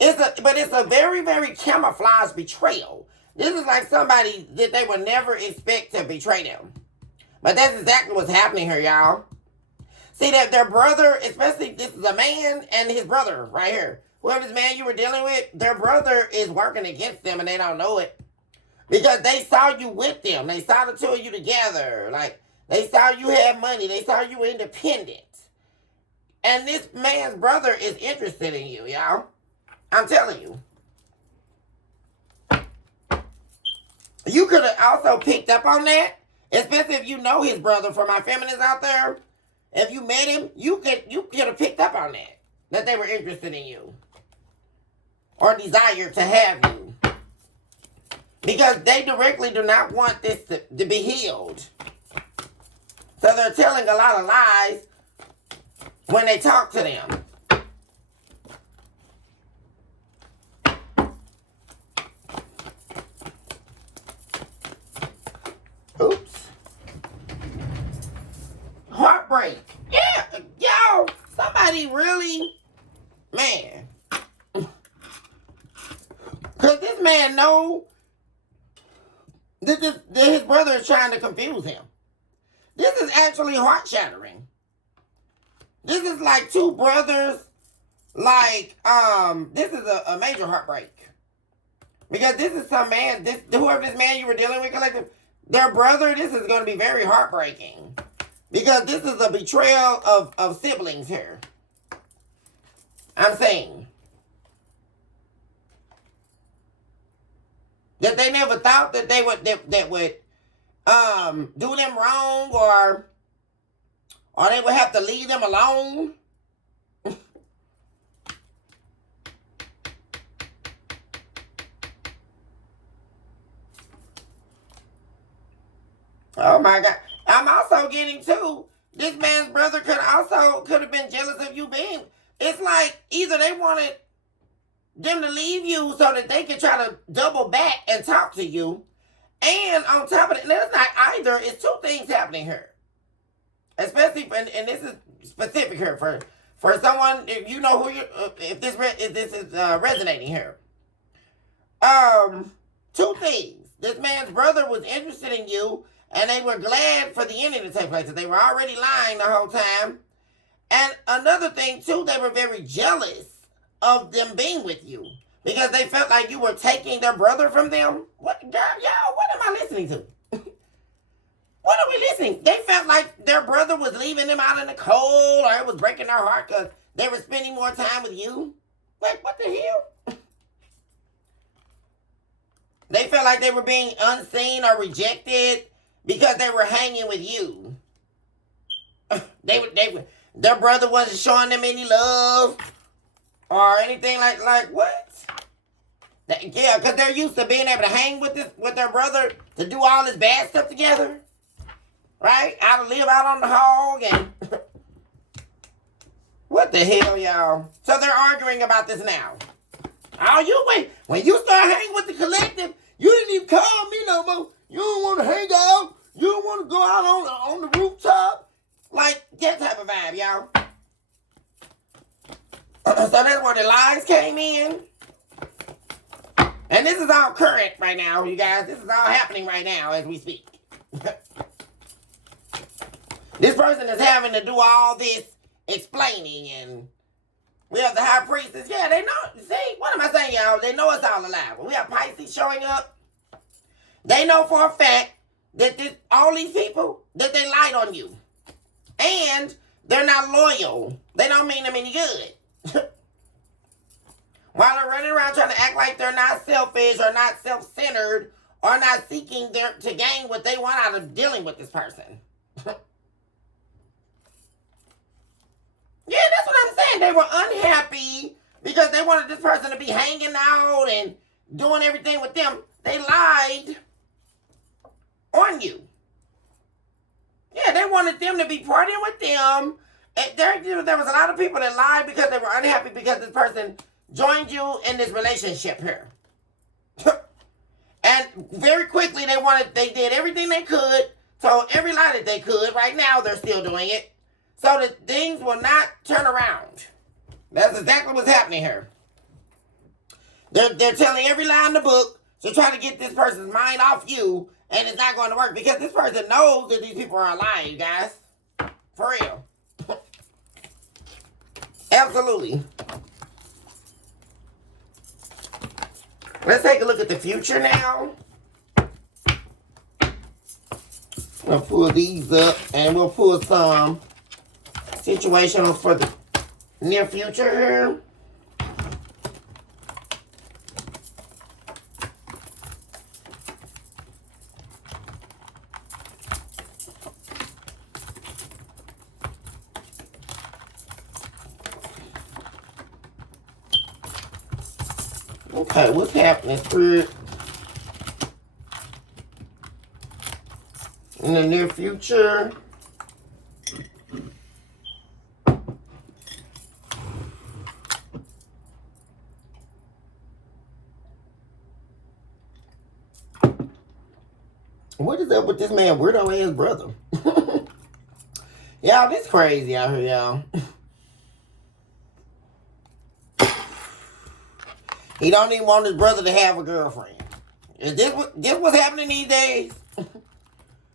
it's a very, very camouflaged betrayal. This is like somebody that they would never expect to betray them. But that's exactly what's happening here, y'all. See, that their brother, especially this is a man and his brother right here. Whoever this man you were dealing with, their brother is working against them and they don't know it. Because they saw you with them. They saw the two of you together. Like, they saw you had money. They saw you were independent. And this man's brother is interested in you, y'all. I'm telling you. You could have also picked up on that. Especially if you know his brother, for my feminists out there. If you met him, you could have picked up on that. That they were interested in you. Or desired to have you. Because they directly do not want this to be healed. So they're telling a lot of lies when they talk to them. Heartbreak. Yeah, y'all. Somebody really, man. Because this man know that his brother is trying to confuse him. This is actually heart-shattering. This is like two brothers, like, this is a major heartbreak. Because this is some man, whoever this man you were dealing with, collective, their brother, this is going to be very heartbreaking. Because this is a betrayal of siblings here. I'm saying. That they never thought that they would, that would do them wrong, or they would have to leave them alone. Oh my God. I'm also getting too, this man's brother could have been jealous of you being. It's like either they wanted them to leave you so that they could try to double back and talk to you. And on top of it, there's not either. It's two things happening here. Especially, and this is specific here for someone, if you know who you, if this is resonating here. Two things. This man's brother was interested in you, and they were glad for the ending to take place. They were already lying the whole time. And another thing, too, they were very jealous of them being with you. Because they felt like you were taking their brother from them. What, girl, y'all, what am I listening to? What are we listening? They felt like their brother was leaving them out in the cold, or it was breaking their heart because they were spending more time with you. Like, what the hell? They felt like they were being unseen or rejected because they were hanging with you. Their brother wasn't showing them any love or anything like what? Yeah, because they're used to being able to hang with their brother to do all this bad stuff together. Right? How to live out on the hog and... What the hell, y'all? So they're arguing about this now. Oh, you wait. When you start hanging with the collective, you didn't even call me no more. You don't want to hang out. You don't want to go out on the rooftop. Like, that type of vibe, y'all. So that's where the lies came in. And this is all current right now, you guys. This is all happening right now as we speak. This person is having to do all this explaining, and we have the high priestess. Yeah, they know. See, what am I saying, y'all? They know it's all a lie. When we have Pisces showing up, they know for a fact that all these people, that they lied on you. And they're not loyal. They don't mean them any good. While they're running around trying to act like they're not selfish or not self-centered or not seeking to gain what they want out of dealing with this person. Yeah, that's what I'm saying. They were unhappy because they wanted this person to be hanging out and doing everything with them. They lied on you. Yeah, they wanted them to be partying with them. And there was a lot of people that lied because they were unhappy because this person joined you in this relationship here. And very quickly they did everything they could, told every lie that they could. Right now they're still doing it. So that things will not turn around. That's exactly what's happening here. They're telling every lie in the book to try to get this person's mind off you, and it's not going to work because this person knows that these people are lying, you guys. For real. Absolutely. Let's take a look at the future now. I'll pull these up, and we'll pull some situational for the near future here. Okay, what's happening, Spirit? In the near future. What is up with this man, weirdo ass brother? Y'all, this crazy out here, y'all. He don't even want his brother to have a girlfriend. Is this what's happening these days?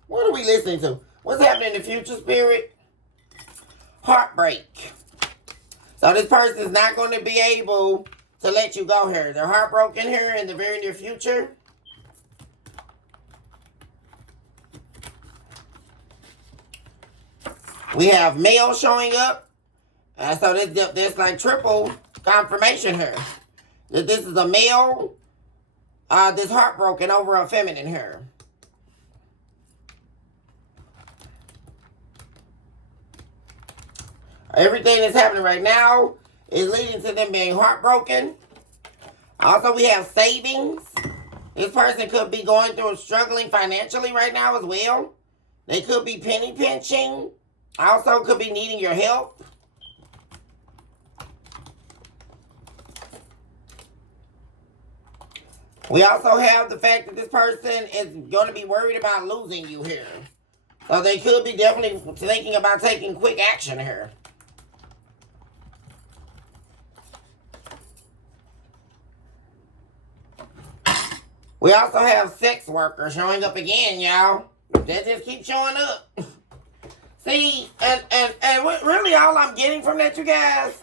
What are we listening to? What's happening in the future, spirit? Heartbreak. So this person is not going to be able to let you go here. They're heartbroken here in the very near future. We have male showing up. So there's like triple confirmation here. That this is a male that's heartbroken over a feminine here. Everything that's happening right now is leading to them being heartbroken. Also, we have savings. This person could be going through struggling financially right now as well. They could be penny pinching. Also could be needing your help. We also have the fact that this person is going to be worried about losing you here. So they could be definitely thinking about taking quick action here. We also have sex workers showing up again, y'all. They just keep showing up. See, and really all I'm getting from that, you guys,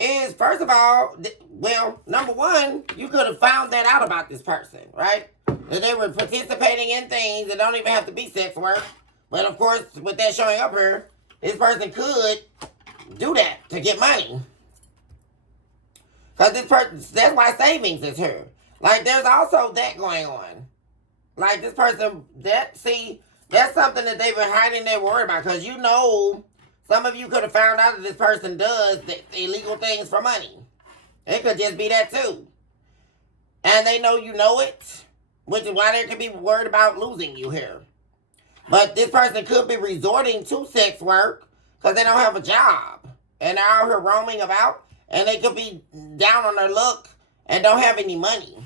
is first of all, well, number one, you could have found that out about this person, right? That they were participating in things that don't even have to be sex work. But of course, with that showing up here, this person could do that to get money. Because this person, that's why savings is here. Like, there's also that going on. Like, this person, that's something that they've been hiding their worry about. Because you know, some of you could have found out that this person does the illegal things for money. It could just be that too. And they know you know it, which is why they could be worried about losing you here. But this person could be resorting to sex work because they don't have a job. And they're out here roaming about. And they could be down on their luck and don't have any money.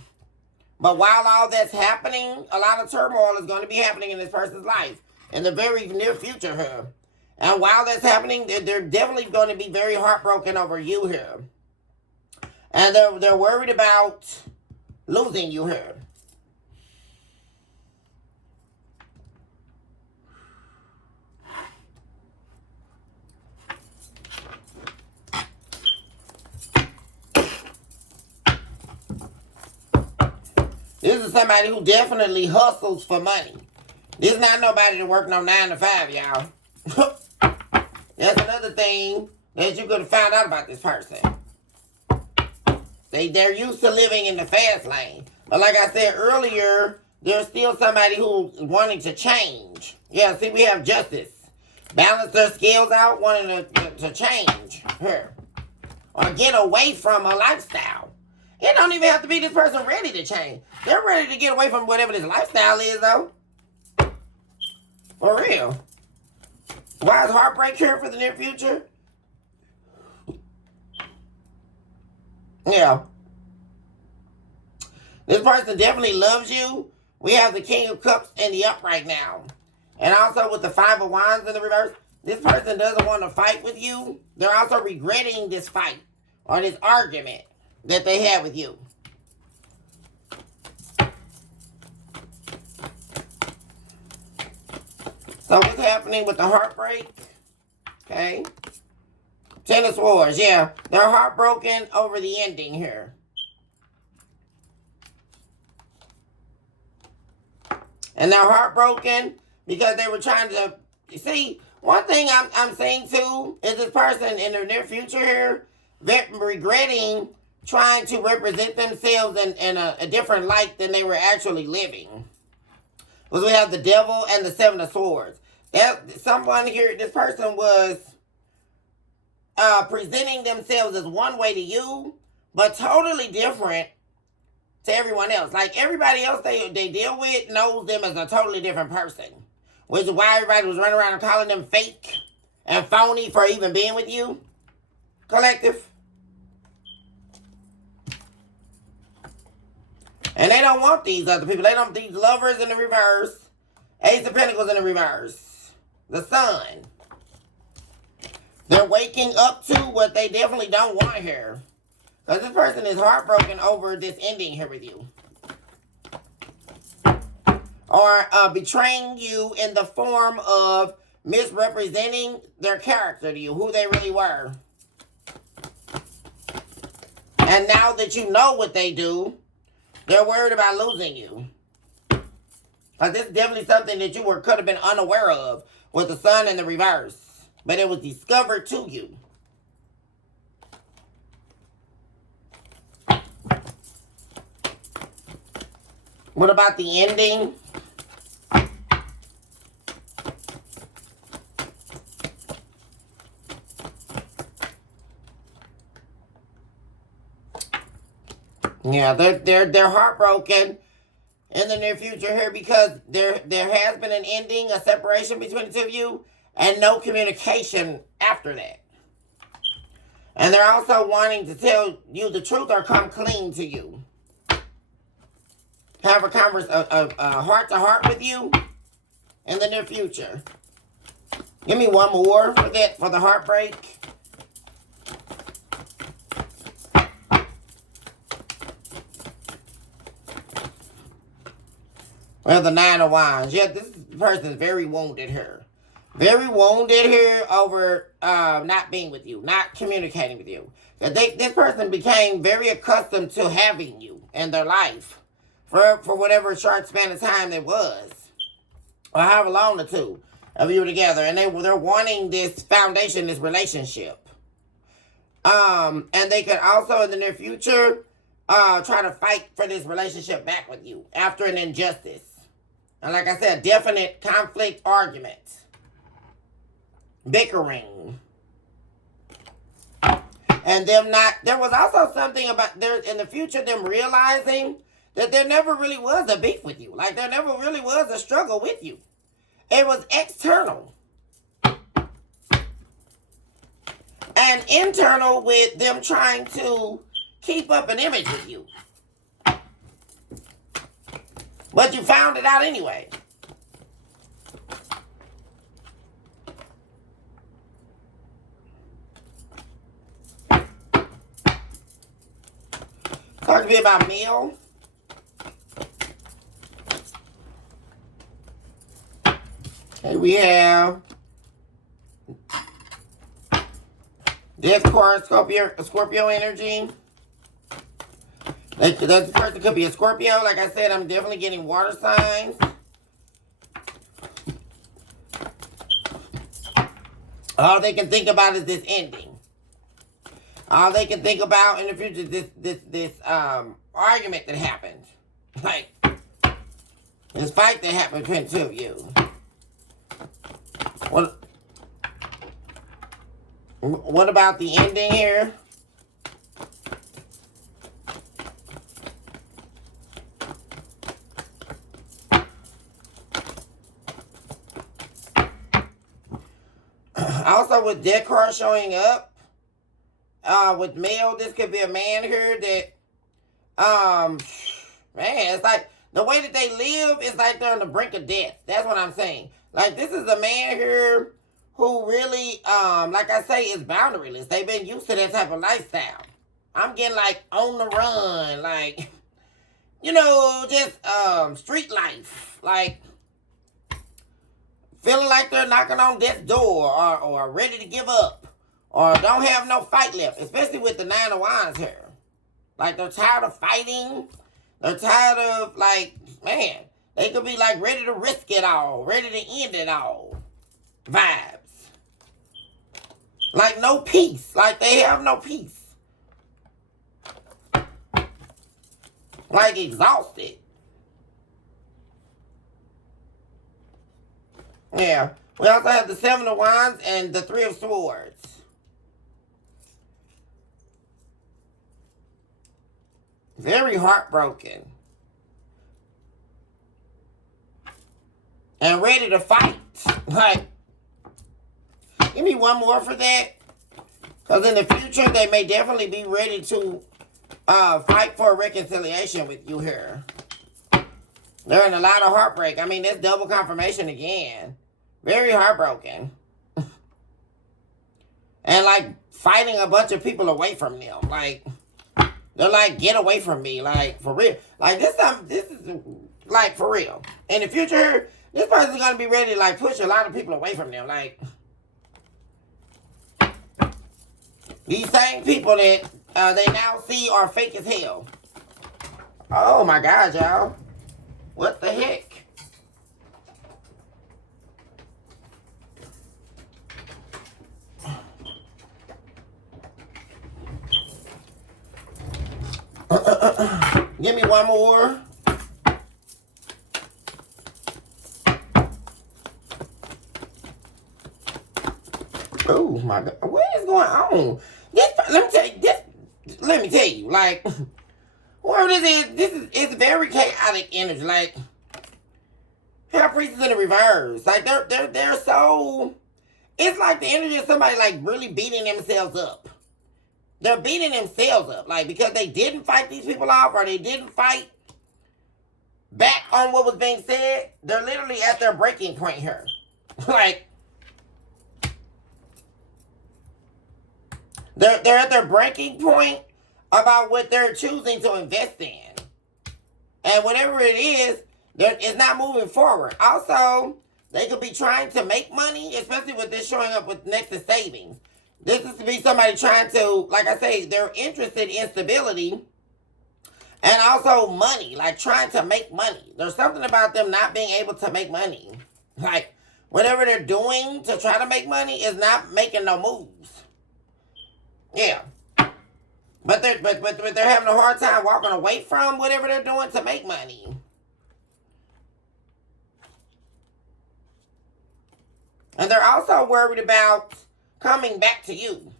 But while all that's happening, a lot of turmoil is going to be happening in this person's life in the very near future here. And while that's happening, they're definitely going to be very heartbroken over you here. And they're worried about losing you here. This is somebody who definitely hustles for money. This is not nobody to work no 9 to 5, y'all. That's another thing that you could have found out about this person. They're used to living in the fast lane. But like I said earlier, there's still somebody who's wanting to change. Yeah, see, we have justice. Balance their scales out, wanting to change here. Or get away from a lifestyle. It don't even have to be this person ready to change. They're ready to get away from whatever this lifestyle is, though. For real. Why is heartbreak here for the near future? Yeah. This person definitely loves you. We have the King of Cups in the upright now. And also with the 5 of Wands in the reverse. This person doesn't want to fight with you. They're also regretting this fight or this argument that they have with you. So what's happening with the heartbreak? Okay. 10 of Swords, yeah. They're heartbroken over the ending here. And they're heartbroken because they were trying to... See, one thing I'm seeing too is this person in the near future here, they're regretting trying to represent themselves in a different light than they were actually living. Because we have the Devil and the 7 of Swords. Someone here, this person was presenting themselves as one way to you, but totally different to everyone else. Like everybody else they deal with knows them as a totally different person. Which is why everybody was running around and calling them fake and phony for even being with you. Collective. And they don't want these other people. They don't want these lovers in the reverse. Ace of Pentacles in the reverse. The Sun. They're waking up to what they definitely don't want here. Because this person is heartbroken over this ending here with you. Or betraying you in the form of misrepresenting their character to you, who they really were. And now that you know what they do, they're worried about losing you. Because this is definitely something that you could have been unaware of with the sun in the reverse. But it was discovered to you. What about the ending? Yeah, they're heartbroken in the near future here because there has been an ending, a separation between the two of you, and no communication after that. And they're also wanting to tell you the truth or come clean to you. Have a heart-to-heart with you in the near future. Give me one more for that, for the heartbreak. Well, the Nine of Wands. Yeah, this person is very wounded here. Very wounded here over not being with you, not communicating with you. This person became very accustomed to having you in their life for whatever short span of time it was, or however long the two of you were together, and they're wanting this foundation, this relationship. And they could also in the near future try to fight for this relationship back with you after an injustice. And like I said, definite conflict, argument, bickering. And them not, there was also something about there in the future, them realizing that there never really was a beef with you. Like there never really was a struggle with you. It was external. And internal with them trying to keep up an image with you. But you found it out anyway. Talk to me about meal. Okay, we have Death card, Scorpio energy. That person could be a Scorpio. Like I said, I'm definitely getting water signs. All they can think about is this ending. All they can think about in the future is this argument that happened. Like, this fight that happened between the two of you. What about the ending here? Also, with death card showing up, with male, this could be a man here that, man, it's like the way that they live is like they're on the brink of death. That's what I'm saying. Like, this is a man here who really, like I say, is boundaryless. They've been used to that type of lifestyle. I'm getting like on the run, like, you know, just street life, like feeling like they're knocking on death's door or ready to give up or don't have no fight left, especially with the Nine of Wands here. Like, they're tired of fighting. They're tired of, like, man, they could be like ready to risk it all, ready to end it all. Vibes. Like, no peace. Like, they have no peace. Like, exhausted. Yeah. We also have the Seven of Wands and the Three of Swords. Very heartbroken. And ready to fight. Like, give me one more for that. Because in the future, they may definitely be ready to fight for a reconciliation with you here. They're in a lot of heartbreak. I mean, that's double confirmation again. Very heartbroken. and like fighting a bunch of people away from them. Like, they're like, get away from me. Like, for real. Like, this is like for real. In the future, this person's gonna be ready to like push a lot of people away from them. Like, these same people that they now see are fake as hell. Oh my God, y'all. What the heck? Give me one more. Oh my God. What is going on? Let me tell you, like, whatever this is, it's very chaotic energy. Like, Hell Priest is in the reverse. Like, they're so, it's like the energy of somebody like really beating themselves up. They're beating themselves up, like, because they didn't fight these people off, or they didn't fight back on what was being said. They're literally at their breaking point here. Like, they're at their breaking point about what they're choosing to invest in. And whatever it is, it's not moving forward. Also, they could be trying to make money, especially with this showing up with next to savings. This is to be somebody trying to, like I say, they're interested in stability and also money, like trying to make money. There's something about them not being able to make money. Like, whatever they're doing to try to make money is not making no moves. Yeah. But they're having a hard time walking away from whatever they're doing to make money. And they're also worried about coming back to you.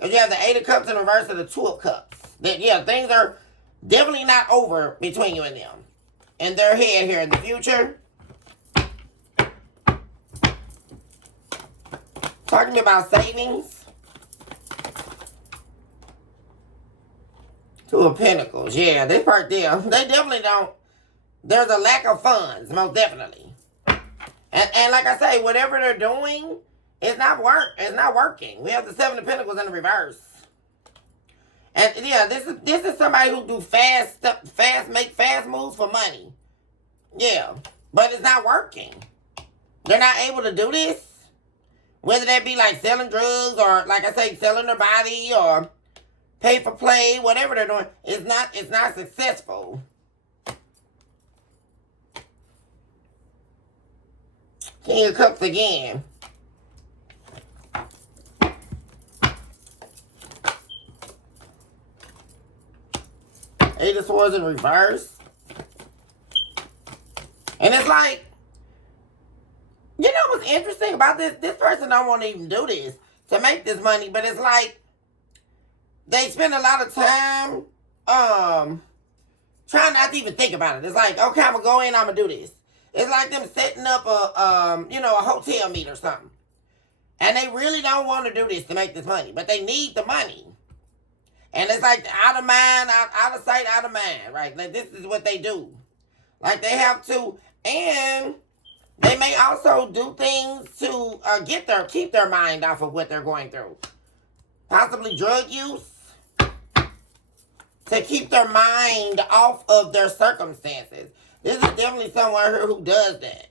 If you have the 8 of Cups in reverse of the 2 of Cups. That, yeah, things are definitely not over between you and them. In their head here in the future. Talking about savings. 2 of Pentacles. Yeah, this part there. They definitely don't. There's a lack of funds, most definitely. And like I say, whatever they're doing, it's not working. We have the 7 of Pentacles in the reverse. And yeah, this is somebody who do make fast moves for money. Yeah. But it's not working. They're not able to do this. Whether that be like selling drugs or, like I say, selling their body or pay for play, whatever they're doing, it's not successful. King of Cups again. 8 of Swords in reverse. And it's like, you know what's interesting about this? This person don't want to even do this to make this money, but it's like they spend a lot of time trying not to even think about it. It's like, okay, I'm gonna go in, I'm gonna do this. It's like them setting up a hotel meet or something. And they really don't want to do this to make this money, but they need the money. And it's like out of mind, out of sight, out of mind, right? Like, this is what they do. Like, they have to, and they may also do things to keep their mind off of what they're going through. Possibly drug use. To keep their mind off of their circumstances. This is definitely someone here who does that.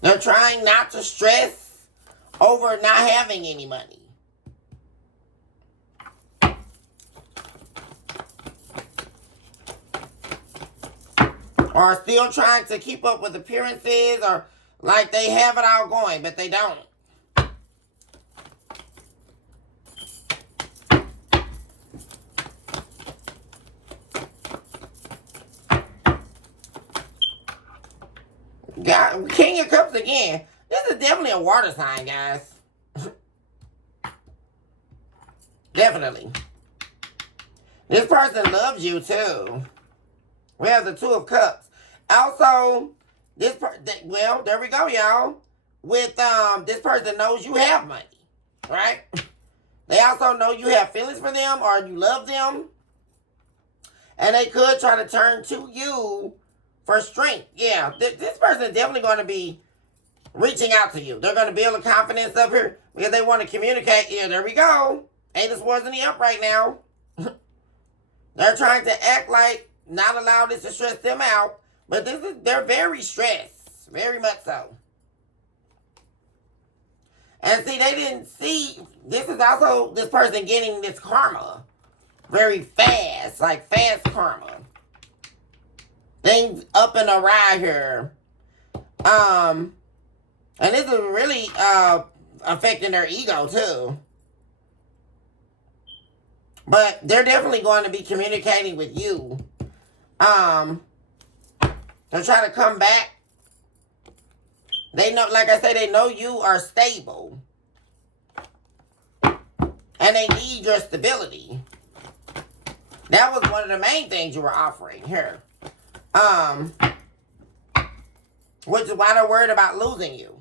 They're trying not to stress over not having any money. Or still trying to keep up with appearances, or like they have it all going, but they don't. God, King of Cups again. This is definitely a water sign, guys. Definitely. This person loves you too. We have the 2 of Cups. Also, well, there we go, y'all. With this person knows you have money, right? They also know you have feelings for them or you love them. And they could try to turn to you for strength. Yeah, this person is definitely going to be reaching out to you. They're going to build a confidence up here because they want to communicate. Yeah, there we go. Eight of Swords in the up right now. They're trying to act like not allow this to stress them out. But they're very stressed. Very much so. And see, they didn't see, this is also this person getting this karma very fast, like fast karma. Things up and awry here. And this is really affecting their ego too. But they're definitely going to be communicating with you. They're trying to come back. They know, like I say, they know you are stable. And they need your stability. That was one of the main things you were offering here. Which is why they're worried about losing you.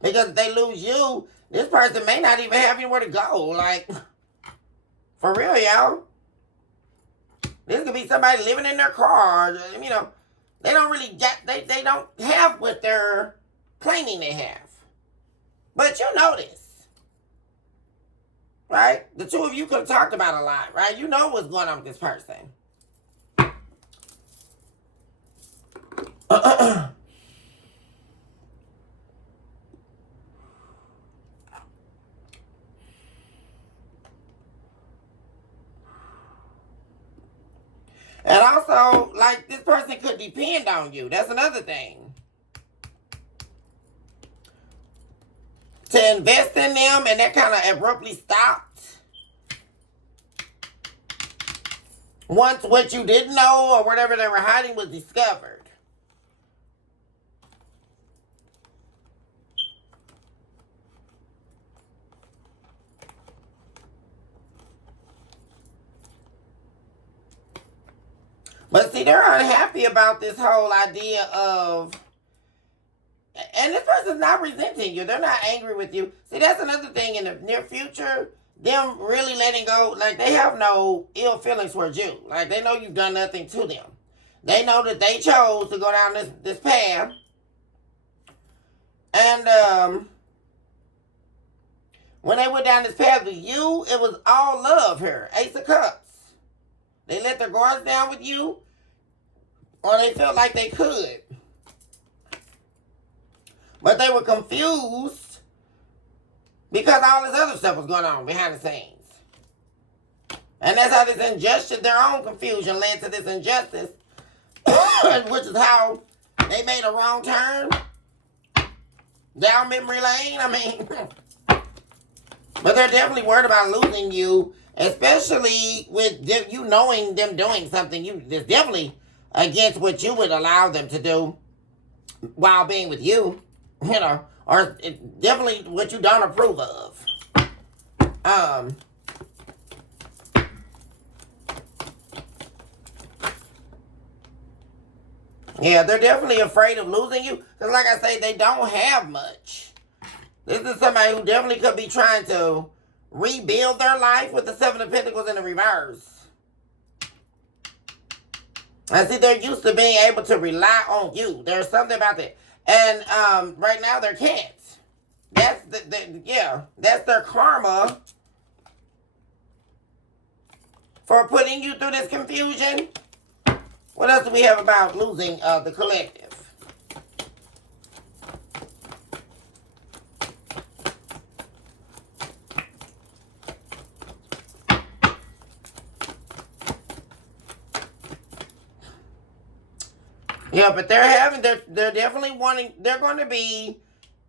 Because if they lose you, this person may not even have anywhere to go. Like, for real, y'all. This could be somebody living in their car. You know, they don't really get, they don't have what they're claiming they have. But you know this. Right? The two of you could have talked about a lot, right? You know what's going on with this person. And also, like, this person could depend on you. That's another thing. To invest in them, and that kind of abruptly stopped. Once what you didn't know or whatever they were hiding was discovered. But see, they're unhappy about this whole idea of, and this person's not resenting you. They're not angry with you. See, that's another thing in the near future. Them really letting go, like they have no ill feelings towards you. Like they know you've done nothing to them. They know that they chose to go down this path. And when they went down this path with you, it was all love here. Ace of Cups. They let their guards down with you, or they felt like they could. But they were confused because all this other stuff was going on behind the scenes. And that's how this injustice, their own confusion led to this injustice, which is how they made a wrong turn down memory lane. I mean, but they're definitely worried about losing you. Especially with you knowing them doing something that's definitely against what you would allow them to do while being with you, you know, or definitely what you don't approve of. Yeah, they're definitely afraid of losing you because, like I say, they don't have much. This is somebody who definitely could be trying to rebuild their life with the Seven of Pentacles in the reverse. I see they're used to being able to rely on you. There's something about that. And right now they can't. That's that's their karma for putting you through this confusion. What else do we have about losing the collective? Yeah, but they're definitely wanting, they're going to be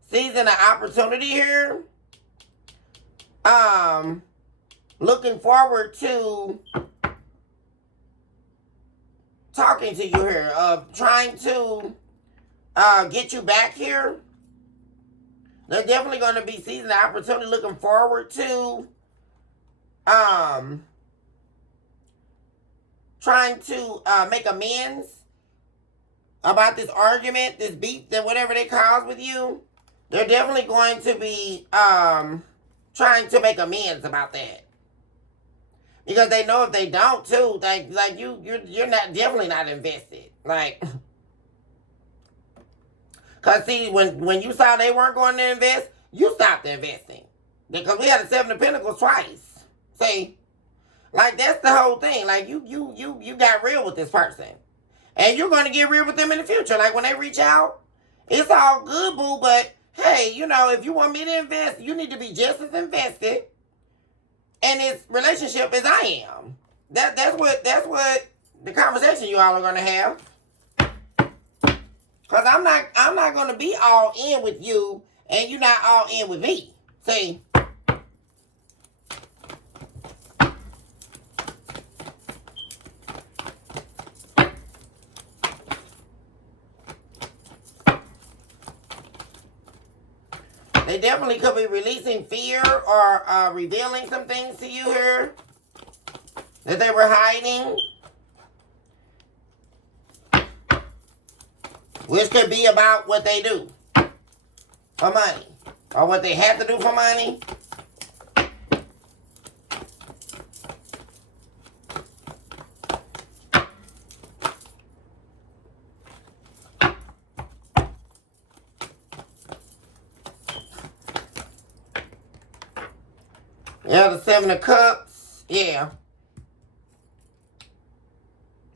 seizing an opportunity here. Looking forward to talking to you here, trying to get you back here. They're definitely going to be seizing the opportunity, looking forward to trying to make amends about this argument, this beef, that whatever they caused with you. They're definitely going to be trying to make amends about that. Because they know if they don't too, like you're not definitely not invested. Like, Because see, when you saw they weren't going to invest, you stopped investing. Because we had a Seven of Pentacles twice. See? Like, that's the whole thing. Like, you got real with this person. And you're going to get real with them in the future. Like, when they reach out, it's all good, boo, but hey, you know, if you want me to invest, you need to be just as invested in this relationship as I am. That's what the conversation you all are gonna have. Cause I'm not gonna be all in with you and you're not all in with me. See? They definitely could be releasing fear or revealing some things to you here that they were hiding. Which could be about what they do for money. Or what they have to do for money. Yeah, the Seven of Cups. Yeah.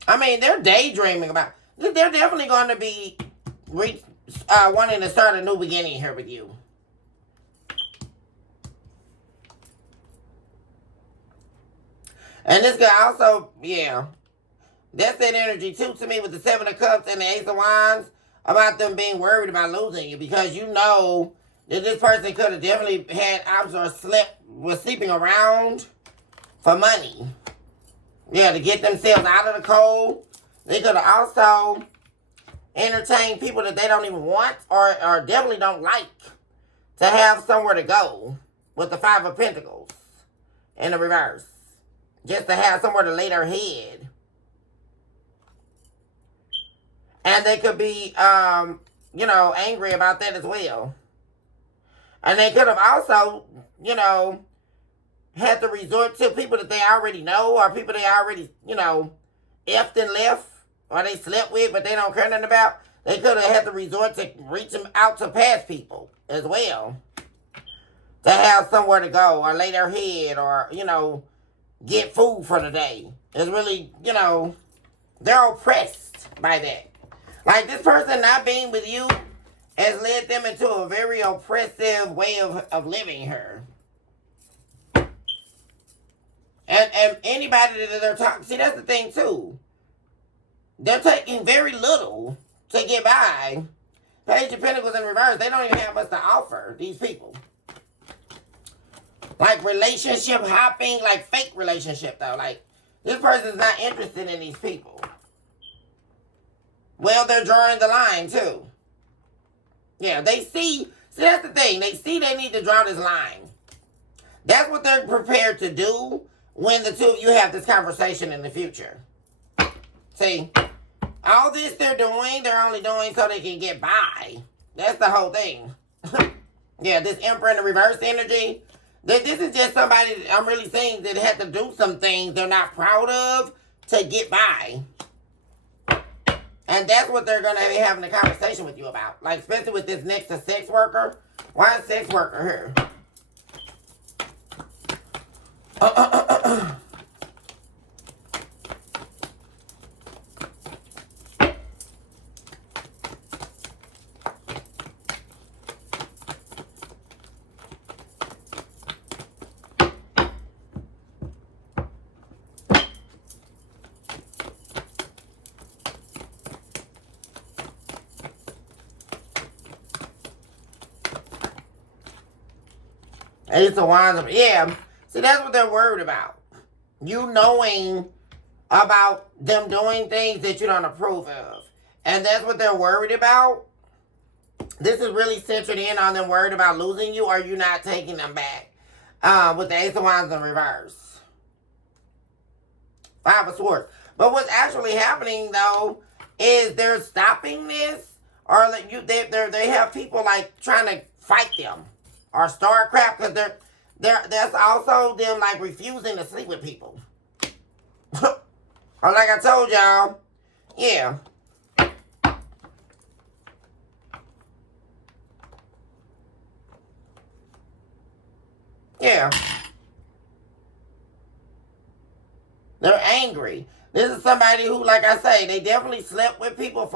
I mean, they're daydreaming about... They're definitely going to be wanting to start a new beginning here with you. And this guy also, yeah. That's that energy too to me with the Seven of Cups and the Ace of Wands about them being worried about losing you because you know that this person could have definitely had options or was sleeping around for money. Yeah, to get themselves out of the cold. They could have also entertained people that they don't even want or definitely don't like to have somewhere to go with the Five of Pentacles in the reverse. Just to have somewhere to lay their head. And they could be, you know, angry about that as well. And they could have also, you know, had to resort to people that they already know or people they already, you know, effed and left or they slept with but they don't care nothing about. They could have had to resort to reaching out to past people as well. To have somewhere to go or lay their head or, you know, get food for the day. It's really, you know, they're oppressed by that. Like this person not being with you has led them into a very oppressive way of living here. And anybody that they're talking, see that's the thing too. They're taking very little to get by. Page of Pentacles in reverse, they don't even have much to offer, these people. Like relationship hopping, like fake relationship though. Like this person's not interested in these people. Well, they're drawing the line too. Yeah, they see that's the thing. They see they need to draw this line. That's what they're prepared to do when the two of you have this conversation in the future. See, all this they're only doing so they can get by. That's the whole thing. Yeah, this Emperor in the reverse energy. This is just somebody that I'm really saying that had to do some things they're not proud of to get by. And that's what they're going to be having a conversation with you about. Like, especially with this next to sex worker. Why is sex worker here? Ace of Wands. Yeah. See, that's what they're worried about. You knowing about them doing things that you don't approve of. And that's what they're worried about. This is really centered in on them worried about losing you or you not taking them back. With the Ace of Wands in reverse. Five of Swords. But what's actually happening, though, is they're stopping this. Or they have people, like, trying to fight them. Or start crap because that's also them like refusing to sleep with people. Or like I told y'all, yeah. Yeah. They're angry. This is somebody who, like I say, they definitely slept with people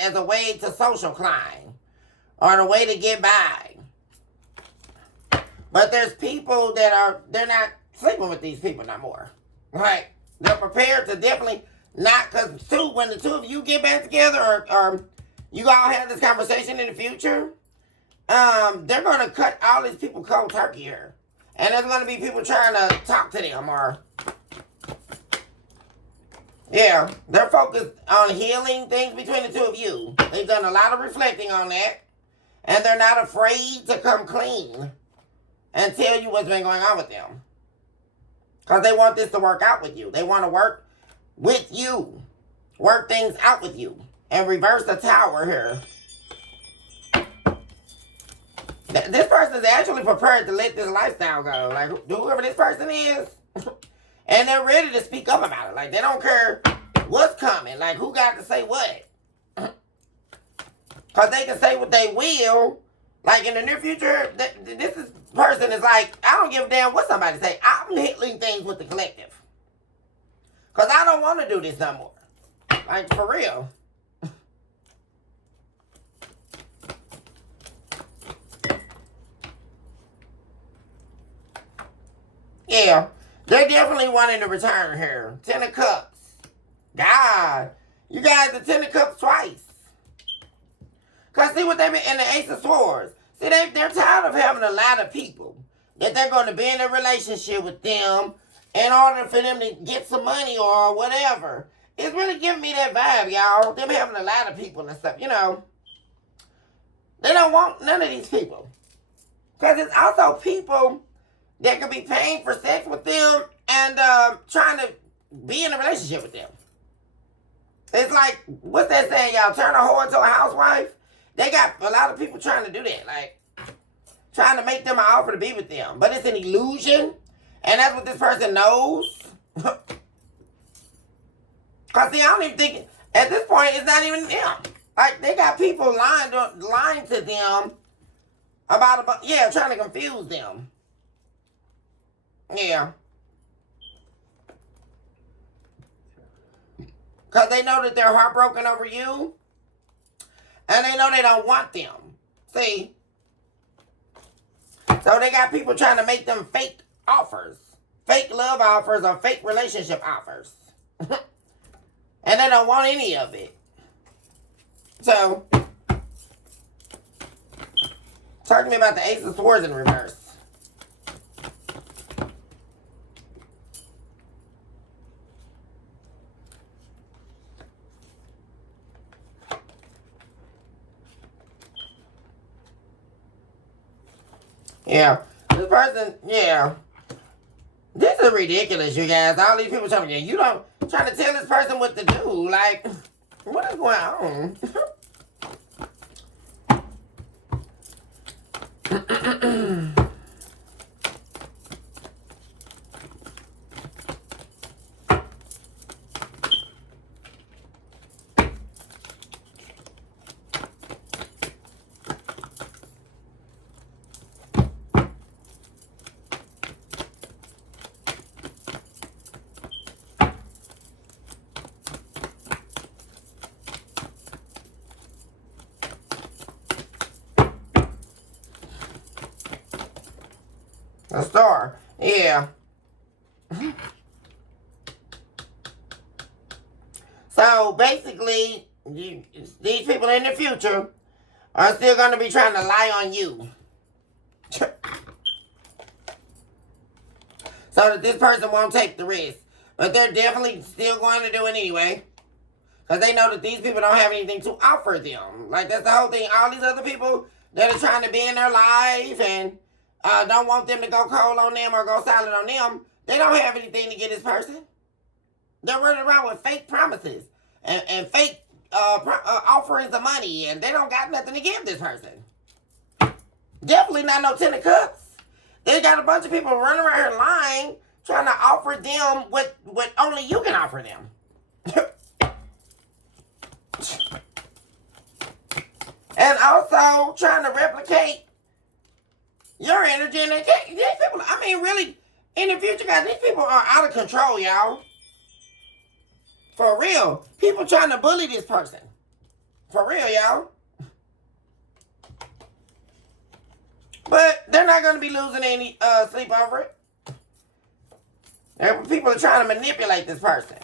as a way to social climb or a way to get by. But there's people that they're not sleeping with these people no more. Right? They're prepared to definitely not, because when the two of you get back together or you all have this conversation in the future, they're going to cut all these people cold turkey here. And there's going to be people trying to talk to them or... Yeah, they're focused on healing things between the two of you. They've done a lot of reflecting on that. And they're not afraid to come clean and tell you what's been going on with them. Because they want this to work out with you. They want to work with you. Work things out with you. And reverse the tower here. This person is actually prepared to let this lifestyle go. Like, whoever this person is. And they're ready to speak up about it. Like, they don't care what's coming. Like, who got to say what? Because they can say what they will. Like, in the near future, person is like, I don't give a damn what somebody say. I'm handling things with the collective. Because I don't want to do this no more. Like, for real. Yeah. They're definitely wanting to return here. 10 of Cups. God. You guys, the 10 of Cups twice. Because see what they've been in the Ace of Swords. See, they're tired of having a lot of people that they're going to be in a relationship with them in order for them to get some money or whatever. It's really giving me that vibe, y'all. Them having a lot of people and stuff, you know. They don't want none of these people. Because it's also people that could be paying for sex with them and trying to be in a relationship with them. It's like, what's that saying, y'all? Turn a whore into a housewife? They got a lot of people trying to do that. Like, trying to make them an offer to be with them. But it's an illusion. And that's what this person knows. Because, see, I don't even think, at this point, it's not even them. Like, they got people lying to them about, yeah, trying to confuse them. Yeah. Because they know that they're heartbroken over you. And they know they don't want them. See? So they got people trying to make them fake offers. Fake love offers or fake relationship offers. And they don't want any of it. So, talk to me about the Ace of Swords in reverse. Yeah. This person, yeah. This is ridiculous, you guys. All these people telling you don't trying to tell this person what to do. Like, what is going on? A star. Yeah. So basically, these people in the future are still going to be trying to lie on you. So that this person won't take the risk. But they're definitely still going to do it anyway. Because they know that these people don't have anything to offer them. Like, that's the whole thing. All these other people that are trying to be in their life and don't want them to go cold on them or go silent on them, they don't have anything to get this person. They're running around with fake promises and fake offerings of money, and they don't got nothing to give this person. Definitely not no 10 of Cups. They got a bunch of people running around here lying, trying to offer them what only you can offer them. And also trying to replicate Your energy and these people, I mean, really, in the future, guys, these people are out of control, y'all. For real. People trying to bully this person. For real, y'all. But they're not going to be losing any sleep over it. People are trying to manipulate this person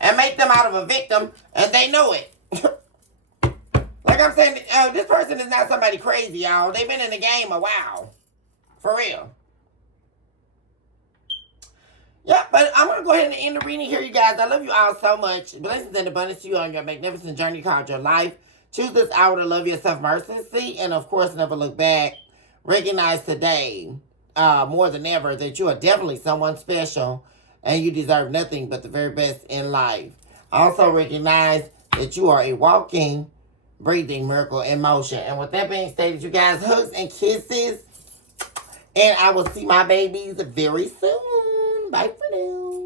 and make them out of a victim, and they know it. Like I'm saying, this person is not somebody crazy, y'all. They've been in the game a while. For real. Yeah, but I'm going to go ahead and end the reading here, you guys. I love you all so much. Blessings and abundance to you on your magnificent journey called your life. Choose this hour to love yourself mercilessly, and of course, never look back. Recognize today, more than ever, that you are definitely someone special, and you deserve nothing but the very best in life. Also recognize that you are a walking, breathing miracle in motion. And with that being stated, you guys, hugs and kisses. And I will see my babies very soon. Bye for now.